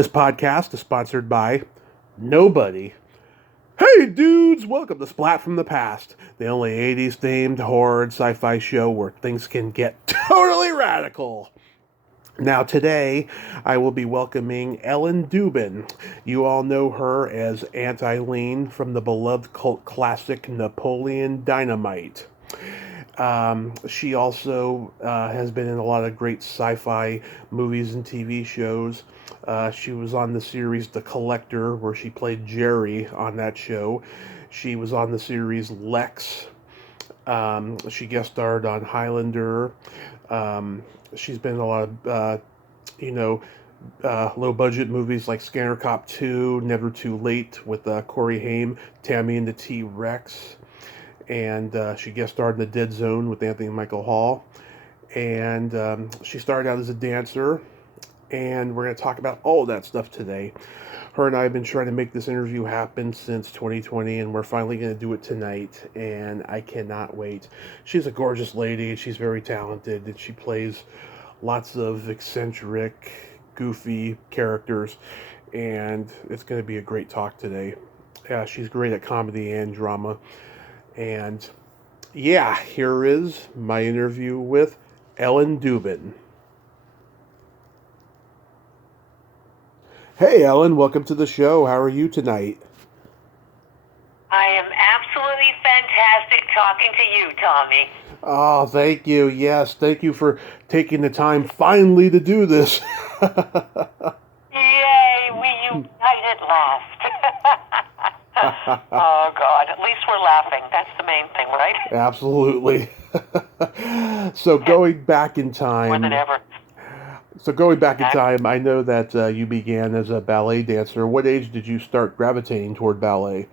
This podcast is sponsored by nobody. Hey dudes, welcome to Splat from the Past, the only 80s themed horror and sci-fi show where things can get totally radical. Now today, I will be welcoming Ellen Dubin. You all know her as Aunt Ilene from the beloved cult classic Napoleon Dynamite. She also has been in a lot of great sci-fi movies and TV shows. She was on the series The Collector, where she played Jerry on that show. She was on the series Lexx. She guest starred on Highlander. She's been in a lot of, low-budget movies like Scanner Cop 2, Never Too Late with Corey Haim, Tammy and the T-Rex. And she guest starred in The Dead Zone with Anthony Michael Hall. And she started out as a dancer. And we're going to talk about all that stuff today. Her and I have been trying to make this interview happen since 2020, and we're finally going to do it tonight. And I cannot wait. She's a gorgeous lady, and she's very talented, and she plays lots of eccentric, goofy characters. And it's going to be a great talk today. She's great at comedy and drama. And yeah, here is my interview with Ellen Dubin. Hey Ellen, welcome to the show. How are you tonight? I am absolutely fantastic talking to you, Tommy. Oh, thank you. Yes, thank you for taking the time finally to do this. Yay, we unite at last. Oh, God, at least we're laughing. That's the main thing, right? Absolutely. So going back in time... More than ever. So going back in time, I know that you began as a ballet dancer. What age did you start gravitating toward ballet?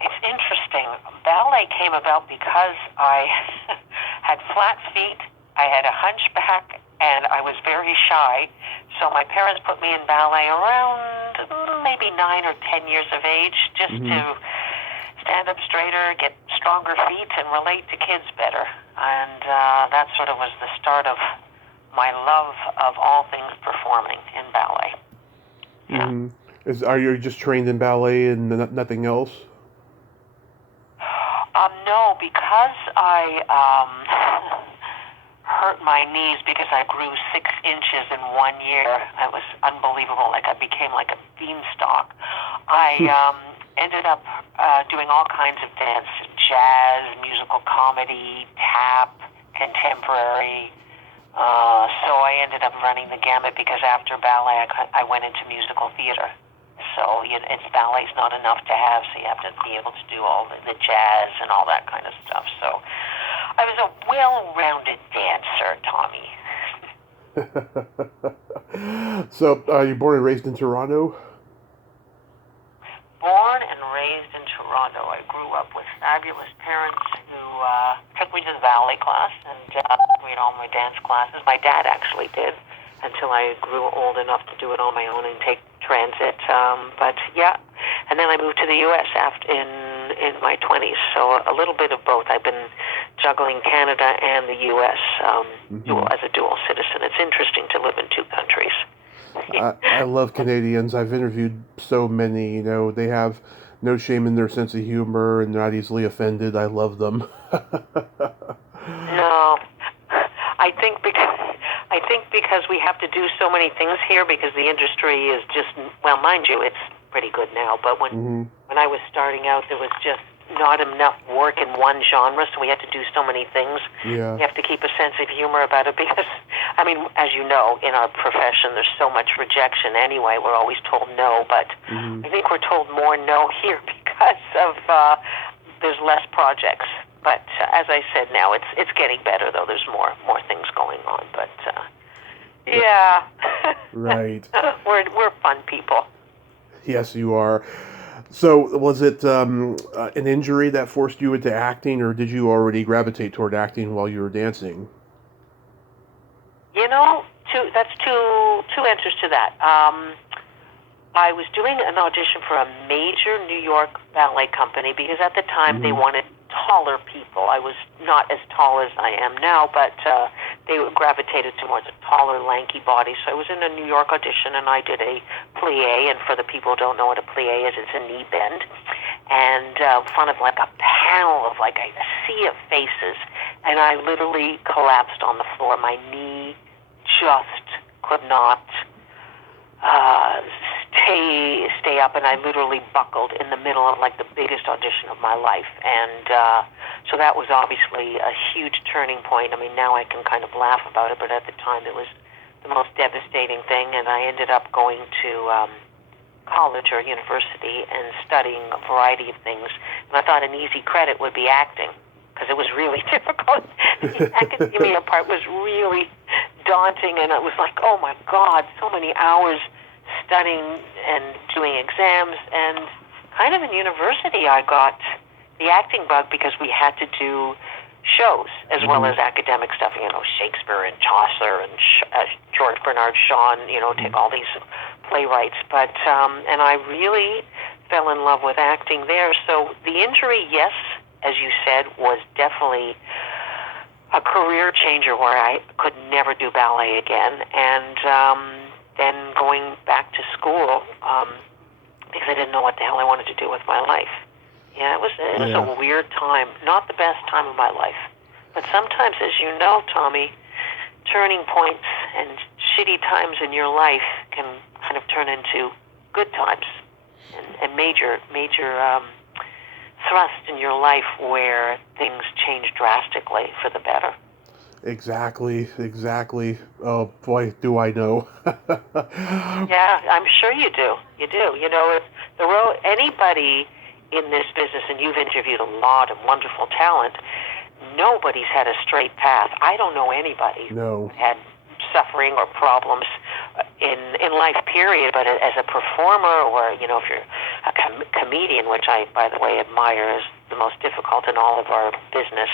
It's interesting. Ballet came about because I had flat feet, I had a hunchback, and I was very shy. So my parents put me in ballet around maybe 9 or 10 years of age, just to stand up straighter, get stronger feet, and relate to kids better. And that sort of was the start of my love of all things performing in ballet. Yeah. Mm-hmm. Are you just trained in ballet and nothing else? No, because I hurt my knees because I grew 6 inches in 1 year. It was unbelievable. Like I became like a beanstalk. I ended up doing all kinds of dance, jazz, musical comedy, tap, contemporary. So I ended up running the gamut because after ballet I went into musical theater. So ballet's not enough to have, so you have to be able to do all the jazz and all that kind of stuff. So I was a well-rounded dancer, Tommy. So are you born and raised in Toronto? Born and raised in Toronto. I grew up with fabulous parents who took me to the ballet class and we had all my dance classes. My dad actually did until I grew old enough to do it on my own and take transit. But yeah, and then I moved to the U.S. in my 20s. So a little bit of both. I've been juggling Canada and the U.S. As a dual citizen. It's interesting to live in 2 countries. I love Canadians. I've interviewed so many. They have no shame in their sense of humor and they're not easily offended. I love them. No, I think because we have to do so many things here because the industry is just, well, mind you, it's pretty good now. But when I was starting out, there was just not enough work in one genre, so we had to do so many things. Yeah. You have to keep a sense of humor about it because, I mean, as you know, in our profession, there's so much rejection anyway. We're always told no, but I think we're told more no here because of there's less projects. But as I said, now it's getting better though. There's more things going on. But yeah, right. we're fun people. Yes, you are. So was it an injury that forced you into acting, or did you already gravitate toward acting while you were dancing? That's two answers to that. I was doing an audition for a major New York ballet company because at the time they wanted taller people. I was not as tall as I am now, but they gravitated towards a taller, lanky body. So I was in a New York audition, and I did a plie. And for the people who don't know what a plie is, it's a knee bend. And in front of like a panel of like a sea of faces. And I literally collapsed on the floor. My knee just could not stay up, and I literally buckled in the middle of like the biggest audition of my life. And so that was obviously a huge turning point. I mean, now I can kind of laugh about it, but at the time it was the most devastating thing. And I ended up going to college or university and studying a variety of things. And I thought an easy credit would be acting, because it was really difficult. The academia part was really daunting, and it was like, oh my God, so many hours studying and doing exams. And kind of in university, I got the acting bug because we had to do shows as well as academic stuff, you know, Shakespeare and Chaucer and George Bernard Shaw, and, you know, take all these playwrights. But, and I really fell in love with acting there. So the injury, yes, as you said, was definitely a career changer where I could never do ballet again. And then going back to school, because I didn't know what the hell I wanted to do with my life. Yeah, it was a weird time. Not the best time of my life. But sometimes, as you know, Tommy, turning points and shitty times in your life can kind of turn into good times and major thrust in your life where things change drastically for the better. Exactly. Oh boy, do I know. Yeah, I'm sure you do. You do. You know, if the road, anybody in this business, and you've interviewed a lot of wonderful talent, nobody's had a straight path. I don't know anybody who had suffering or problems in life, period, but as a performer, or, you know, if you're a comedian, which I, by the way, admire, is the most difficult in all of our business,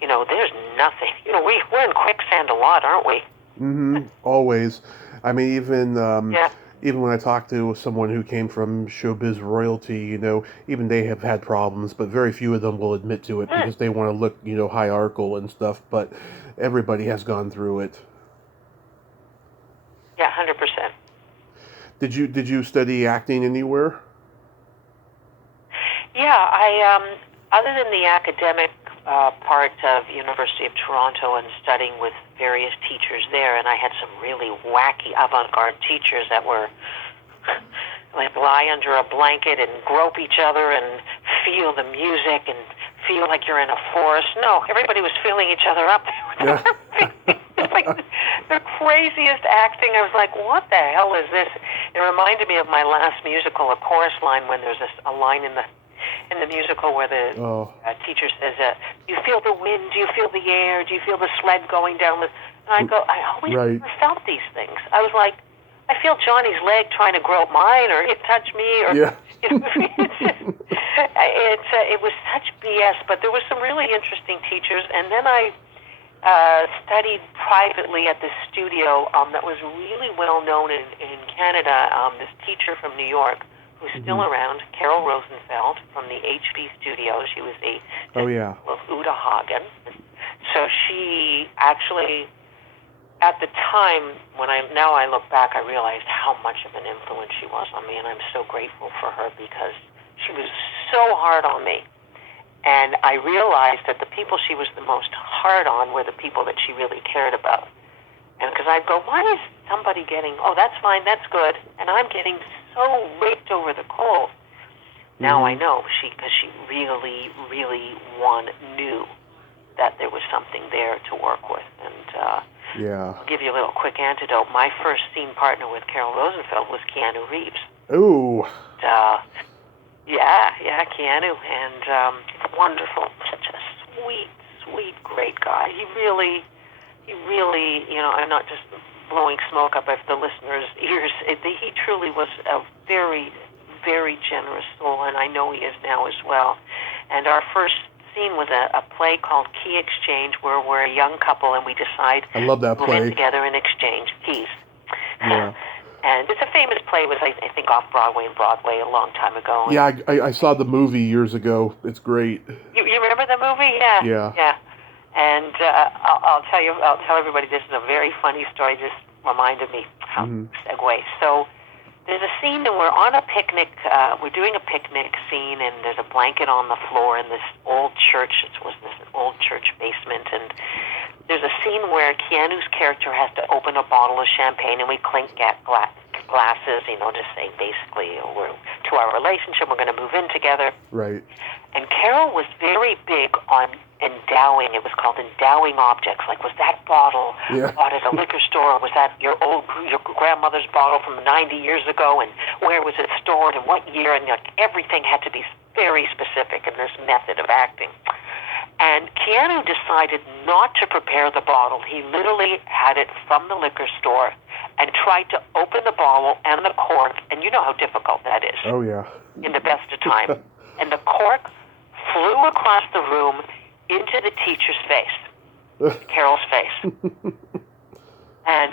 you know, there's nothing. You know, we're in quicksand a lot, aren't we? Mm-hmm. Always. I mean, even when I talk to someone who came from showbiz royalty, you know, even they have had problems, but very few of them will admit to it because they want to look, you know, hierarchical and stuff, but everybody has gone through it. Yeah, 100%. Did you study acting anywhere? Yeah, I other than the academic part of University of Toronto and studying with various teachers there, and I had some really wacky avant-garde teachers that were like lie under a blanket and grope each other and feel the music and feel like you're in a forest. No, everybody was feeling each other up. It's like the craziest acting. I was like, what the hell is this? It reminded me of my last musical, A Chorus Line, when there's a line in the musical where the teacher says, "You feel the wind? Do you feel the air? Do you feel the sled going down the?" And I go, I always never felt these things. I was like, I feel Johnny's leg trying to grope mine, or it touched me, or you know, it was such BS. But there was some really interesting teachers, and then I studied privately at this studio that was really well known in Canada. This teacher from New York, who's still around, Carol Rosenfeld from the HB Studios. She was the of Uta Hagen. So she actually, at the time, when I look back, I realized how much of an influence she was on me, and I'm so grateful for her because she was so hard on me. And I realized that the people she was the most hard on were the people that she really cared about. And because I'd go, why is somebody getting, oh, that's fine, that's good, and I'm getting so raked over the coals. Now I know because she really, really knew that there was something there to work with. And I'll give you a little quick antidote. My first scene partner with Carol Rosenfeld was Keanu Reeves. Ooh. Keanu, and wonderful, such a sweet, great guy. He really, you know, I'm not just blowing smoke up the listeners' ears. He truly was a very, very generous soul, and I know he is now as well. And our first scene was a play called Key Exchange, where we're a young couple and we decide I love that to play. move in together and exchange keys. Yeah. And it's a famous play. It was, I think, off Broadway a long time ago. Yeah, I saw the movie years ago. It's great. You remember the movie? Yeah. Yeah. And I'll tell everybody this is a very funny story. Just reminded me how segue. So there's a scene that we're on a picnic. We're doing a picnic scene, and there's a blanket on the floor in this old church. It was this old church basement, and there's a scene where Keanu's character has to open a bottle of champagne, and we clink glasses, to say basically we're to our relationship. We're going to move in together. Right. And Carol was very big on endowing. It was called endowing objects. Like, was that bottle bought at a liquor store? Or was that your grandmother's bottle from 90 years ago? And where was it stored? And what year? And everything had to be very specific in this method of acting. And Keanu decided not to prepare the bottle. He literally had it from the liquor store and tried to open the bottle and the cork. And you know how difficult that is. Oh, yeah. In the best of time. And the cork flew across the room into the teacher's face, Carol's face. And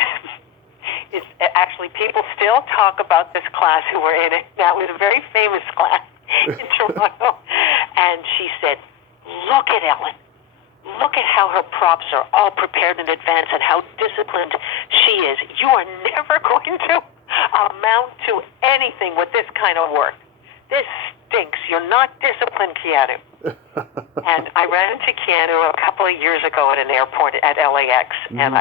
it's actually, people still talk about this class who were in it. That was a very famous class in Toronto. And she said, look at Ellen. Look at how her props are all prepared in advance and how disciplined she is. You are never going to amount to anything with this kind of work. This stinks. You're not disciplined, Keanu. And I ran into Keanu a couple of years ago at an airport at LAX, and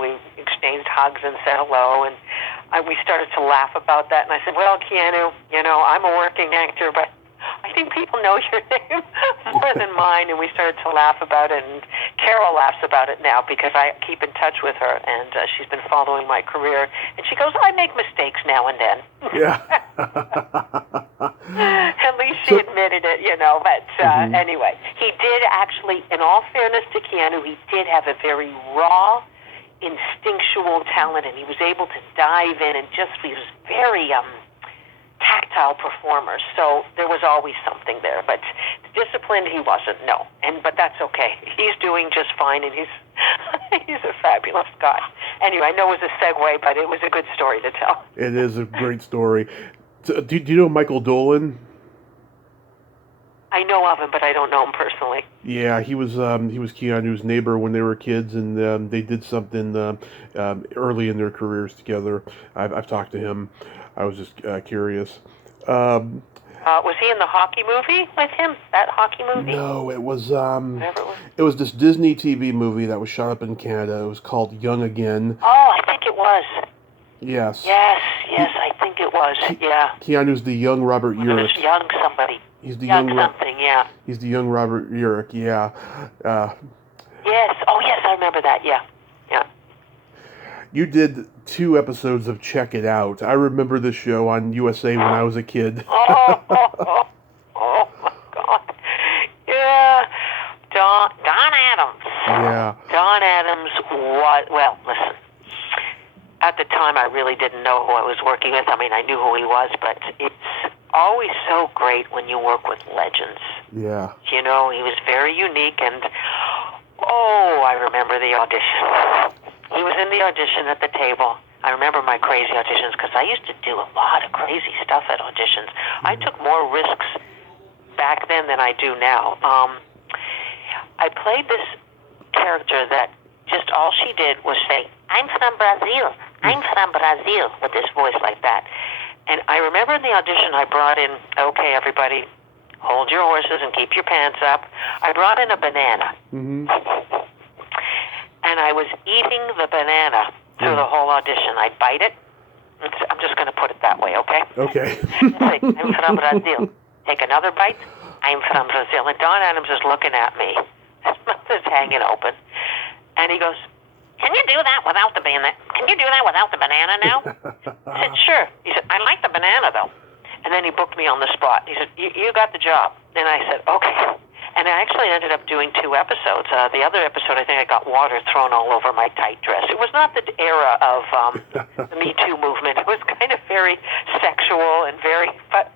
we exchanged hugs and said hello, and we started to laugh about that. And I said, well, Keanu, I'm a working actor, but I think people know your name more than mine. And we started to laugh about it, and Carol laughs about it now because I keep in touch with her, and she's been following my career. And she goes, I make mistakes now and then. Yeah. At least she admitted it, But anyway, he did actually, in all fairness to Keanu, he did have a very raw, instinctual talent, and he was able to dive in and he was very tactile performer. So there was always something there. But disciplined, he wasn't, no. But that's okay. He's doing just fine, and he's a fabulous guy. Anyway, I know it was a segue, but it was a good story to tell. It is a great story. Do you know Michael Dolan? I know of him, but I don't know him personally. Yeah, he was Keanu's neighbor when they were kids, and they did something early in their careers together. I've talked to him. I was just curious. Was he in the hockey movie with him? That hockey movie? No, it was this Disney TV movie that was shot up in Canada. It was called Young Again. Oh, I think it was. Yes. Yes, I think it was. Yeah. Keanu's the young Robert Urich. Young somebody. He's the young something. Yeah. He's the young Robert Urich. Yeah. Yes. Oh, yes, I remember that. Yeah. Yeah. You did 2 episodes of Check It Out. I remember this show on USA when I was a kid. Oh my God. Yeah. Don Adams. Yeah. Don Adams was, well, listen. At the time, I really didn't know who I was working with. I mean, I knew who he was, but it's always so great when you work with legends. Yeah. He was very unique, and, I remember the audition. He was in the audition at the table. I remember my crazy auditions, because I used to do a lot of crazy stuff at auditions. I took more risks back then than I do now. I played this character that just all she did was say, I'm from Brazil. I'm from Brazil, with this voice like that. And I remember in the audition I brought in, okay, everybody, hold your horses and keep your pants up. I brought in a banana. Mm-hmm. And I was eating the banana through the whole audition. I'd bite it. I'm just going to put it that way, okay? Okay. Say, I'm from Brazil. Take another bite. I'm from Brazil. And Don Adams is looking at me. His mouth is hanging open. And he goes, can you do that without the banana? Can you do that without the banana now? I said, sure. He said, I like the banana, though. And then he booked me on the spot. He said, you got the job. And I said, okay. And I actually ended up doing 2 episodes. The other episode, I think I got water thrown all over my tight dress. It was not the era of the Me Too movement. It was kind of very sexual and but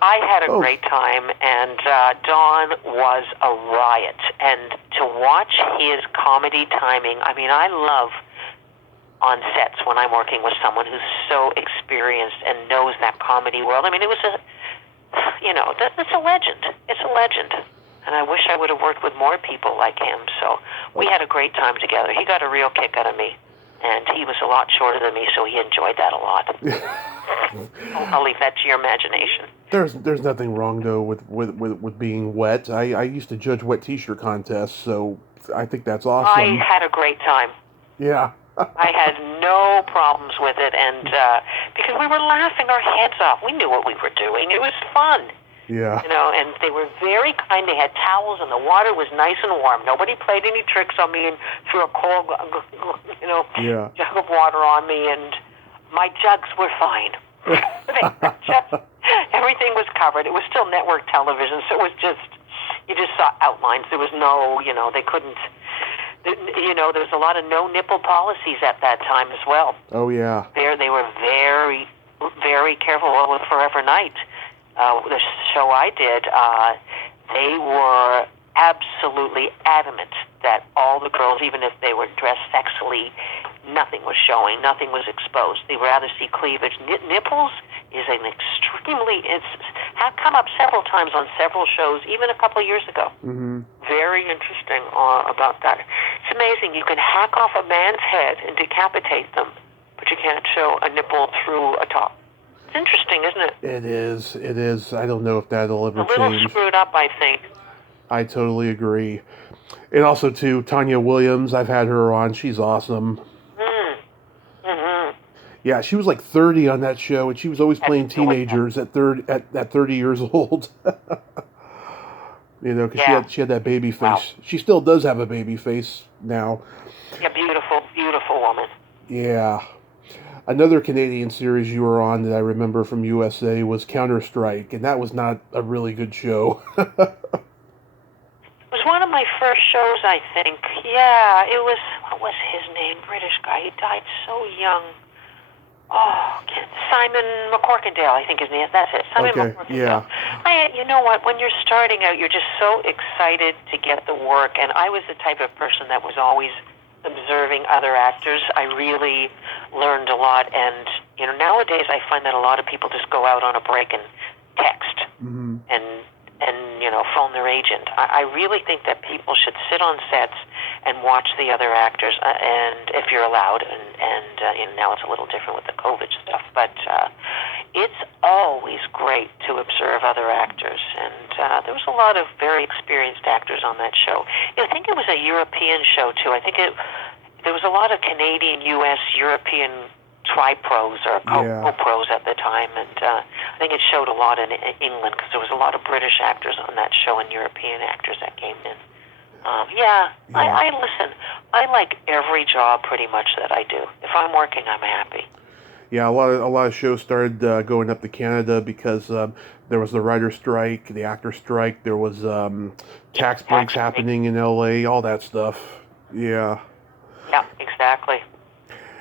I had a great time, and Don was a riot. And to watch his comedy timing, I mean, I love on sets when I'm working with someone who's so experienced and knows that comedy world. I mean, it was it's a legend. It's a legend. And I wish I would have worked with more people like him. So we had a great time together. He got a real kick out of me. And he was a lot shorter than me, so he enjoyed that a lot. I'll leave that to your imagination. There's nothing wrong, though, with being wet. I used to judge wet T-shirt contests, so I think that's awesome. I had a great time. Yeah. I had no problems with it, and because we were laughing our heads off. We knew what we were doing. It was fun. Yeah. And they were very kind. They had towels, and the water was nice and warm. Nobody played any tricks on me and threw a cold, jug of water on me, and my jugs were fine. Everything was covered. It was still network television, so it was you just saw outlines. There was no, they couldn't, there was a lot of no nipple policies at that time as well. Oh, yeah. They were very, very careful. Well, with Forever Night, the show I did, they were absolutely adamant that all the girls, even if they were dressed sexily, nothing was showing, nothing was exposed. They would rather see cleavage. Nipples is it's had come up several times on several shows, even a couple of years ago. Mm-hmm. Very interesting about that. It's amazing. You can hack off a man's head and decapitate them, but you can't show a nipple through a top. It's interesting, isn't it? It is. I don't know if that'll ever change. A little screwed up, I think. I totally agree. And also, too, Tanya Williams, I've had her on. She's awesome. Mm-hmm. Yeah, she was like 30 on that show, and she was always playing teenagers at 30 years old. Because she had that baby face. Wow. She still does have a baby face now. Yeah, beautiful, beautiful woman. Yeah. Another Canadian series you were on that I remember from USA was Counter-Strike, and that was not a really good show. It was one of my first shows, I think. Yeah, it was, what was his name? British guy. He died so young. Oh, Simon McCorkindale, I think his name. That's it. Simon McCorkindale. Yeah. You know what? When you're starting out, you're just so excited to get the work. And I was the type of person that was always observing other actors. I really learned a lot. And, nowadays I find that a lot of people just go out on a break and text and phone their agent. I really think that people should sit on sets and watch the other actors, and if you're allowed, and now it's a little different with the COVID stuff, but it's always great to observe other actors, and there was a lot of very experienced actors on that show. I think it was a European show, too. I think there was a lot of Canadian, U.S., European tri-pros or co-pros at the time, and I think it showed a lot in England because there was a lot of British actors on that show and European actors that came in. I listen. I like every job pretty much that I do. If I'm working, I'm happy. Yeah, a lot of shows started going up to Canada because there was the writer strike, the actor strike. There was tax breaks happening in LA, all that stuff. Yeah. Yeah, exactly.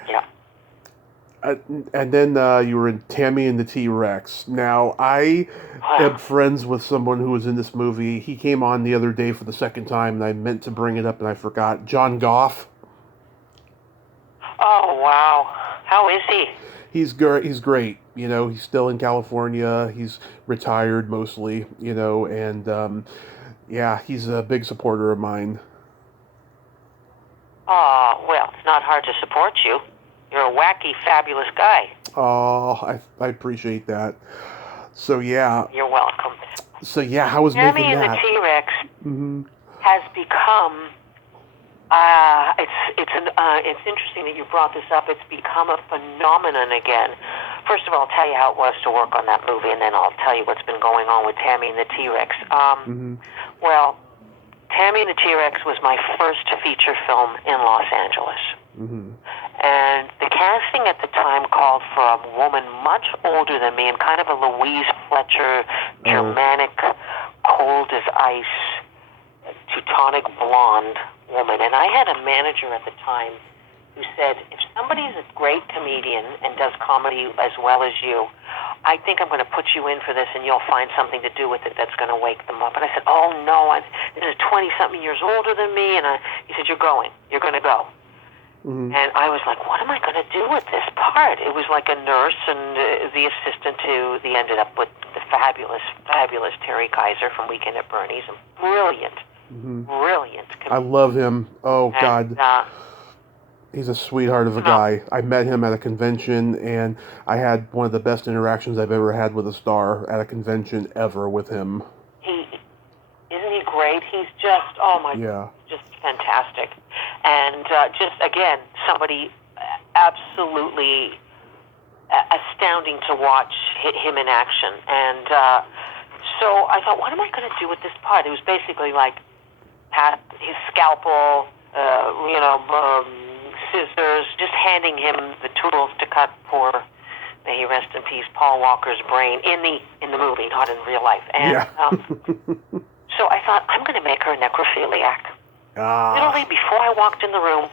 Yeah. And then you were in Tammy and the T-Rex. Now, I am friends with someone who was in this movie. He came on the other day for the second time, and I meant to bring it up, and I forgot. John Goff. Oh, wow. How is he? He's great. He's still in California. He's retired mostly, and, he's a big supporter of mine. Oh, well, it's not hard to support you. You're a wacky, fabulous guy. Oh, I appreciate that. So, yeah. You're welcome. So, yeah, how was making that? Tammy and the T-Rex has become, it's interesting that you brought this up. It's become a phenomenon again. First of all, I'll tell you how it was to work on that movie, and then I'll tell you what's been going on with Tammy and the T-Rex. Well, Tammy and the T-Rex was my first feature film in Los Angeles. And the casting at the time called for a woman much older than me and kind of a Louise Fletcher, Germanic, cold as ice, Teutonic blonde woman. And I had a manager at the time who said, if somebody's a great comedian and does comedy as well as you, I think I'm going to put you in for this and you'll find something to do with it that's going to wake them up. And I said, oh, no, this is 20-something years older than me. And he said, you're going to go. And I was like, what am I going to do with this part? It was like a nurse and the assistant to ended up with the fabulous, fabulous Terry Kaiser from Weekend at Bernie's, and brilliant, brilliant. I love him. Oh, And, God. He's a sweetheart of a guy. I met him at a convention, and I had one of the best interactions I've ever had with a star at a convention ever with him. Isn't he great? He's just, oh my, just fantastic. And just, again, somebody absolutely astounding to watch him in action. And so I thought, what am I going to do with this part? It was basically like his scalpel, scissors, just handing him the tools to cut poor, may he rest in peace, Paul Walker's brain in the movie, not in real life. And so I thought, I'm going to make her a necrophiliac. Literally, before I walked in the room,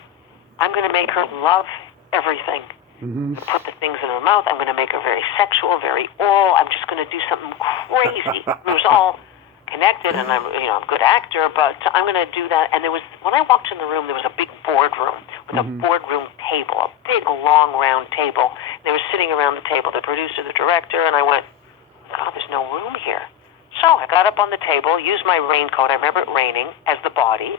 I'm going to make her love everything. Put the things in her mouth. I'm going to make her very sexual, very oral. I'm just going to do something crazy. It was all connected, and I'm a good actor, but I'm going to do that. And when I walked in the room, there was a big boardroom with a boardroom table, a big, long, round table. They were sitting around the table, the producer, the director, and I went, God, there's no room here. So I got up on the table, used my raincoat, I remember it raining, as the body,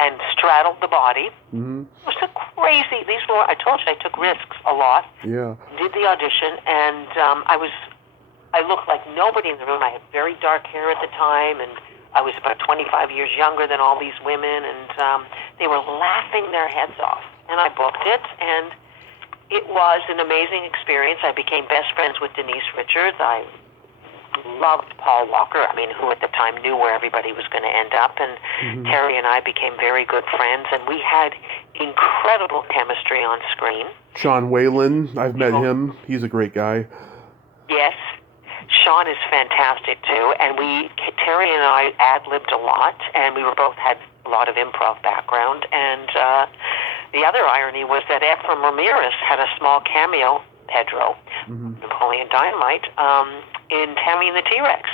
and straddled the body. It was so crazy. I told you I took risks a lot. Did the audition, and I looked like nobody in the room. I had very dark hair at the time, and I was about 25 years younger than all these women, and they were laughing their heads off. And I booked it, and it was an amazing experience. I became best friends with Denise Richards. I loved Paul Walker, who at the time knew where everybody was going to end up, and Terry and I became very good friends, and we had incredible chemistry on screen. Sean Whalen, I've met him. He's a great guy. Yes. Sean is fantastic, too, and Terry and I ad-libbed a lot, and we both had a lot of improv background, and the other irony was that Ephraim Ramirez had a small cameo, Pedro, Napoleon Dynamite, in Tammy and the T-Rex.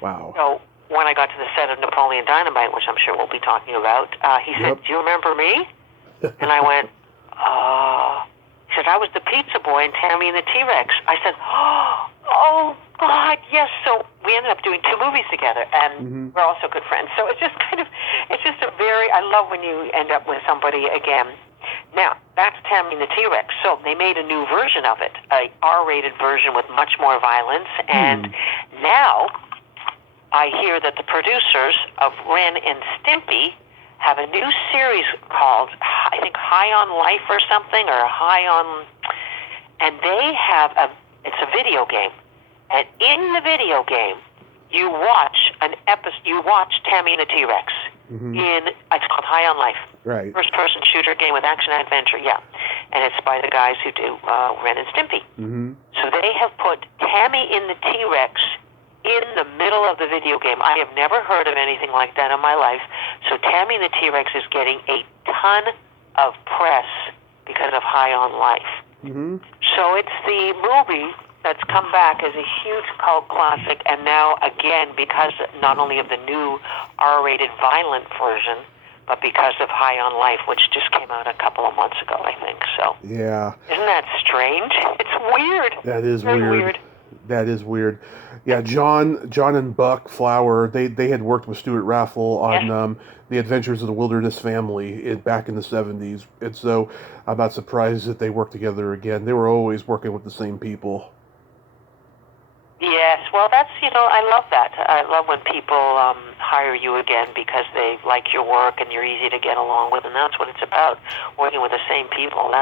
Wow. So when I got to the set of Napoleon Dynamite, which I'm sure we'll be talking about, he said, do you remember me? And I went, he said, I was the pizza boy in Tammy and the T-Rex. I said, oh, God, yes. So we ended up doing 2 movies together, and we're also good friends. So it's just I love when you end up with somebody again. Now, that's Tammy and the T-Rex. So they made a new version of it, a R-rated version with much more violence. And now I hear that the producers of Ren and Stimpy have a new series called, I think, High on Life or something, or High on... And they have it's a video game. And in the video game, you watch Tammy and the T-Rex. It's called High on Life. Right. First-person shooter game with action and adventure, And it's by the guys who do Ren and Stimpy. So they have put Tammy in the T-Rex in the middle of the video game. I have never heard of anything like that in my life. So Tammy and the T-Rex is getting a ton of press because of High on Life. So it's the movie that's come back as a huge cult classic, and now, again, because not only of the new R-rated violent version, but because of High on Life, which just came out a couple of months ago, I think. So yeah. Isn't that strange? It's weird. That is weird. That is weird. Yeah, John and Buck Flower, they had worked with Stuart Raffle on The Adventures of the Wilderness Family back in the 70s. And so I'm not surprised that they worked together again. They were always working with the same people. Yes, well, that's, I love that. I love when people hire you again because they like your work and you're easy to get along with, and that's what it's about, working with the same people.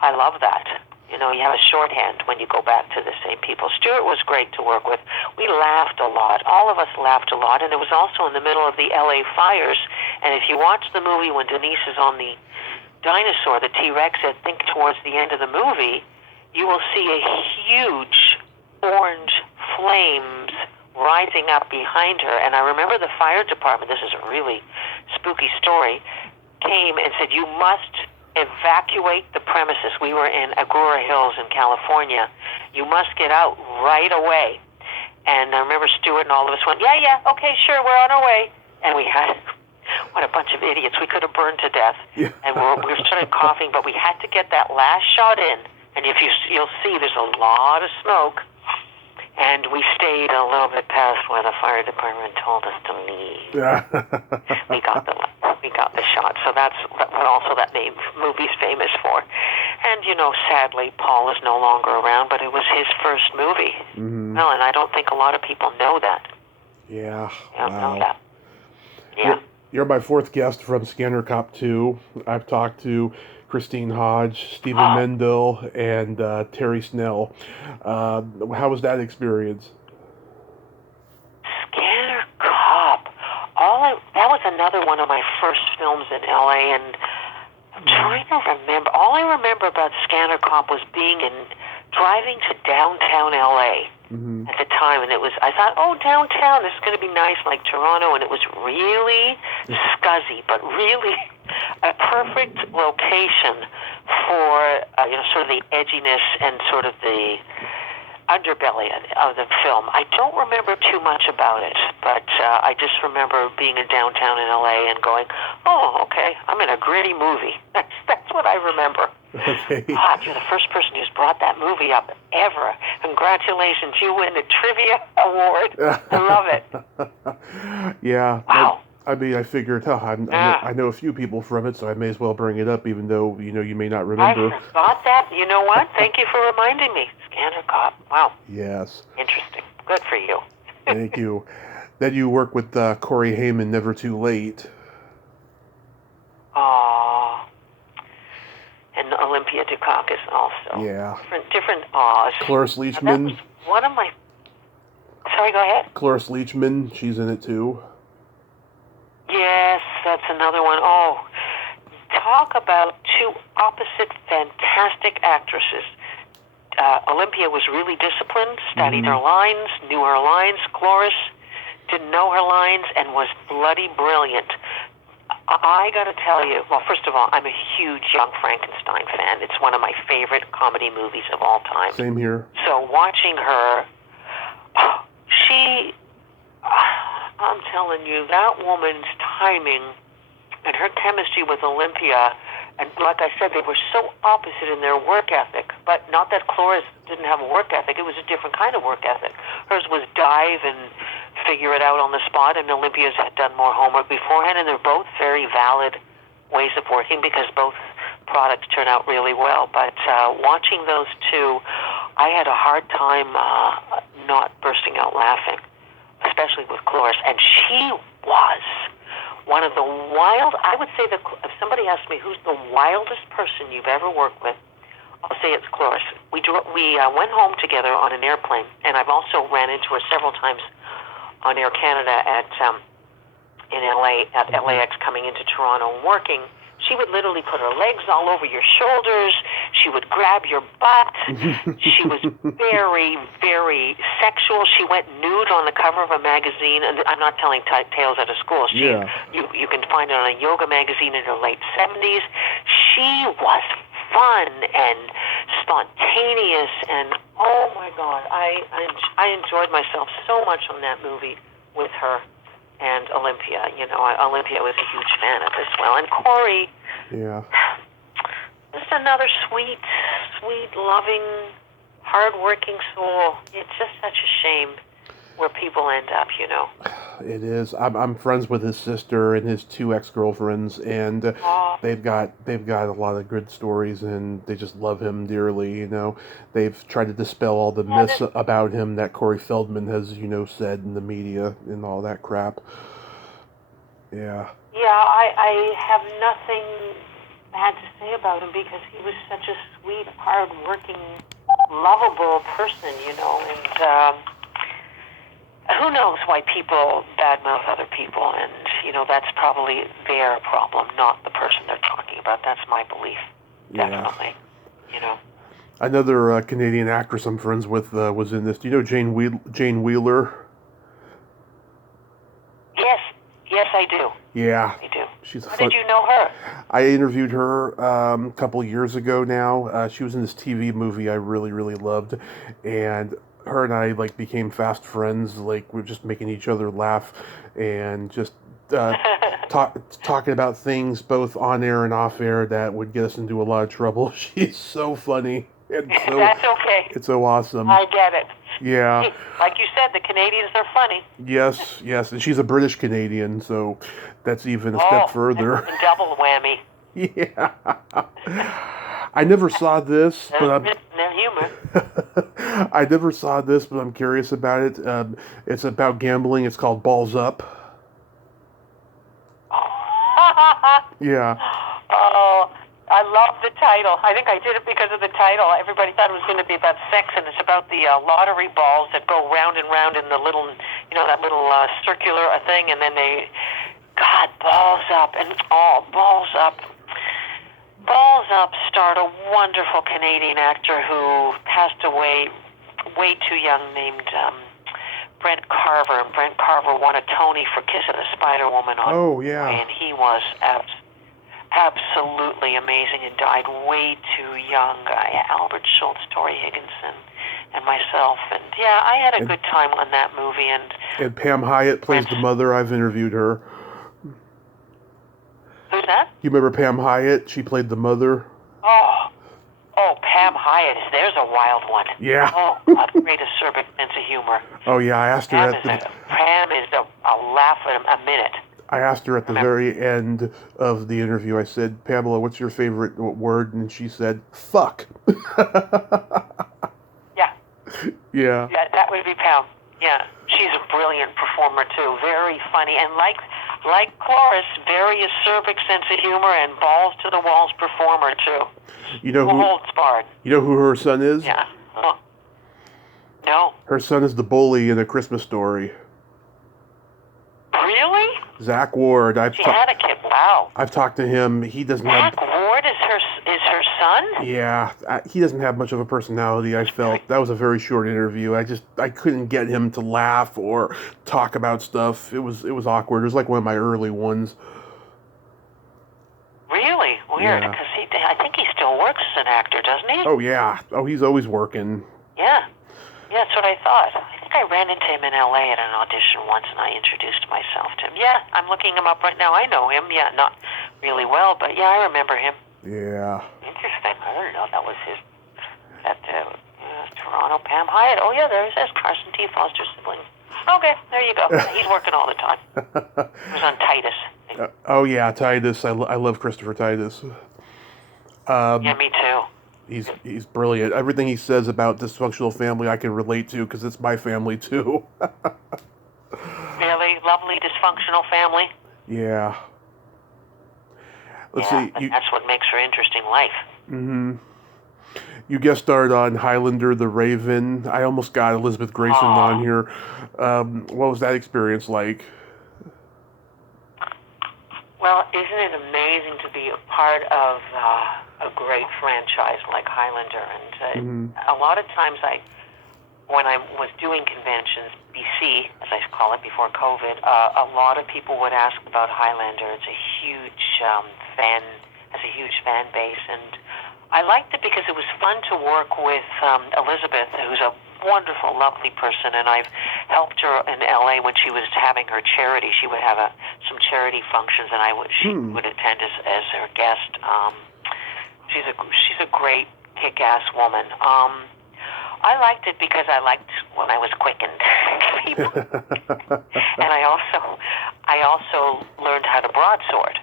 I love that. You have a shorthand when you go back to the same people. Stuart was great to work with. We laughed a lot. All of us laughed a lot, and it was also in the middle of the L.A. fires, and if you watch the movie when Denise is on the dinosaur, the T-Rex, I think towards the end of the movie, you will see a huge orange flames rising up behind her. And I remember the fire department, this is a really spooky story, came and said, you must evacuate the premises. We were in Agoura Hills in California. You must get out right away. And I remember Stuart and all of us went, yeah, okay, sure, we're on our way. And we had, what a bunch of idiots. We could have burned to death. Yeah. And we started coughing, but we had to get that last shot in. And if you'll see, there's a lot of smoke. And we stayed a little bit past where the fire department told us to leave. we got the shot. So that's what also that movie's famous for. And, sadly, Paul is no longer around, but it was his first movie. Mm-hmm. Well, and I don't think a lot of people know that. Yeah. Don't Wow. know that. Yeah. You're my fourth guest from Scanner Cop 2. I've talked to Christine Hodge, Stephen Mendel, and Terry Snell. How was that experience? Scanner Cop. That was another one of my first films in L.A., and I'm trying to remember. All I remember about Scanner Cop was driving to downtown L.A. Mm-hmm. at the time, and I thought, downtown, this is going to be nice like Toronto, and it was really scuzzy, but really a perfect location for, sort of the edginess and sort of the underbelly of the film. I don't remember too much about it, but I just remember being in downtown in LA and going, okay, I'm in a gritty movie. That's what I remember. Okay. God, you're the first person who's brought that movie up ever. Congratulations, you win the trivia award. I love it. Yeah. Wow. I figured, I know a few people from it, so I may as well bring it up, even though, you may not remember. I forgot that. You know what? Thank you for reminding me. Scanner Cop. Wow. Yes. Interesting. Good for you. Thank you. Then you work with Corey Heyman, Never Too Late. And Olympia Dukakis also. Yeah. Different Oz. Cloris Leachman. That was one of my... Sorry, go ahead. Cloris Leachman, she's in it too. Yes, that's another one. Talk about two opposite fantastic actresses. Olympia was really disciplined, studied her lines, knew her lines. Cloris didn't know her lines and was bloody brilliant. I got to tell you, well, first of all, I'm a huge Young Frankenstein fan. It's one of my favorite comedy movies of all time. Same here. So watching her, I'm telling you, that woman's timing and her chemistry with Olympia, and like I said, they were so opposite in their work ethic, but not that Cloris didn't have a work ethic. It was a different kind of work ethic. Hers was dive and figure it out on the spot, and Olympia's had done more homework beforehand, and they're both very valid ways of working because both products turn out really well. But watching those two, I had a hard time not bursting out laughing, especially with Cloris. And she was one of the I would say that if somebody asked me who's the wildest person you've ever worked with, I'll say it's Cloris. We went home together on an airplane, and I've also ran into her several times on Air Canada in LA, at LAX coming into Toronto and working. She would literally put her legs all over your shoulders. She would grab your butt. She was very, very sexual. She went nude on the cover of a magazine. And I'm not telling tales out of school. You can find it on a yoga magazine in her late 70s. She was fun and spontaneous. And, oh, my God, I enjoyed myself so much on that movie with her. And Olympia, Olympia was a huge fan of as well. And Corey, just another sweet, loving, hard-working soul. It's just such a shame where people end up, It is. I'm friends with his sister and his two ex-girlfriends, and they've got a lot of good stories, and they just love him dearly. They've tried to dispel all the myths about him that Corey Feldman has, said in the media and all that crap. Yeah. Yeah, I have nothing bad to say about him because he was such a sweet, hard-working, lovable person, and who knows why people badmouth other people, and, that's probably their problem, not the person they're talking about. That's my belief, definitely, Another Canadian actress I'm friends with was in this. Do you know Jane Wheeler? Yes, I do. Yeah. I do. She's How did you know her? I interviewed her a couple years ago now. She was in this TV movie I really, really loved, and her and I became fast friends. We were just making each other laugh and just talking about things both on air and off air that would get us into a lot of trouble. She's so funny. And so, that's okay. It's so awesome. I get it. Yeah. Like you said, the Canadians are funny. Yes, yes, and she's a British Canadian, so that's even a step Oh, further. and double whammy. Yeah. I never saw this, but Their humor. I never saw this, but I'm curious about it. It's about gambling. It's called Balls Up. Yeah. Oh, I love the title. I think I did it because of the title. Everybody thought it was going to be about sex, and it's about the lottery balls that go round and round in the little, that little circular thing, and then God, Balls Up, and Balls Up. Balls Up starred a wonderful Canadian actor who passed away way too young named Brent Carver. And Brent Carver won a Tony for Kiss of the Spider Woman on Yeah. and he was absolutely amazing and died way too young. Albert Schultz, Tori Higginson, and myself. And yeah, I had a good time on that movie. And Pam Hyatt plays the mother. I've interviewed her. Who's that? You remember Pam Hyatt? She played the mother. Oh, Pam Hyatt. There's a wild one. Yeah. Oh, a great acerbic sense of humor. Oh, yeah, I asked her Pam is a laugh at a minute. I asked her at the very end of the interview, I said, Pamela, what's your favorite word? And she said, fuck. Yeah. Yeah. Yeah, that would be Pam. Yeah. She's a brilliant performer, too. Very funny. And like Cloris, very acerbic sense of humor and balls to the walls performer, too. You know who holds barred. You know who her son is? Yeah. No. Her son is the bully in A Christmas Story. Really? Zach Ward. She had a kid. Wow. I've talked to him. He doesn't Zach Ward is her son? Yeah. He doesn't have much of a personality, I felt. That was a very short interview. I couldn't get him to laugh or talk about stuff. It was awkward. It was like one of my early ones. Really? Weird, because I think he still works as an actor, doesn't he? Oh, yeah. Oh, he's always working. Yeah. Yeah, that's what I thought. I think I ran into him in L.A. at an audition once, and I introduced myself to him. Yeah, I'm looking him up right now. I know him. Yeah, not really well, but yeah, I remember him. Yeah. Interesting. I didn't know that was his... Toronto, Pam Hyatt. Oh, yeah, there it says Carson T. Foster's sibling. Okay, there you go. He's working all the time. He was on Titus. Oh, yeah, Titus. I love Christopher Titus. Yeah, me too. He's brilliant. Everything he says about dysfunctional family I can relate to because it's my family too. Really? Lovely dysfunctional family? Yeah. Let's see. That's what makes for interesting life. Mm-hmm. You guest starred on Highlander, The Raven. I almost got Elizabeth Grayson on here. What was that experience like? Well, isn't it amazing to be a part of a great franchise like Highlander? And a lot of times when I was doing conventions, BC, as I call it, before COVID, a lot of people would ask about Highlander. It's a huge has a huge fan base, and I liked it because it was fun to work with Elizabeth, who's a wonderful, lovely person, and I've helped her in LA when she was having her charity. She would have some charity functions, and she would attend as her guest. She's a great kick-ass woman. I liked it because I liked when I was quickened, and I also learned how to broadsword,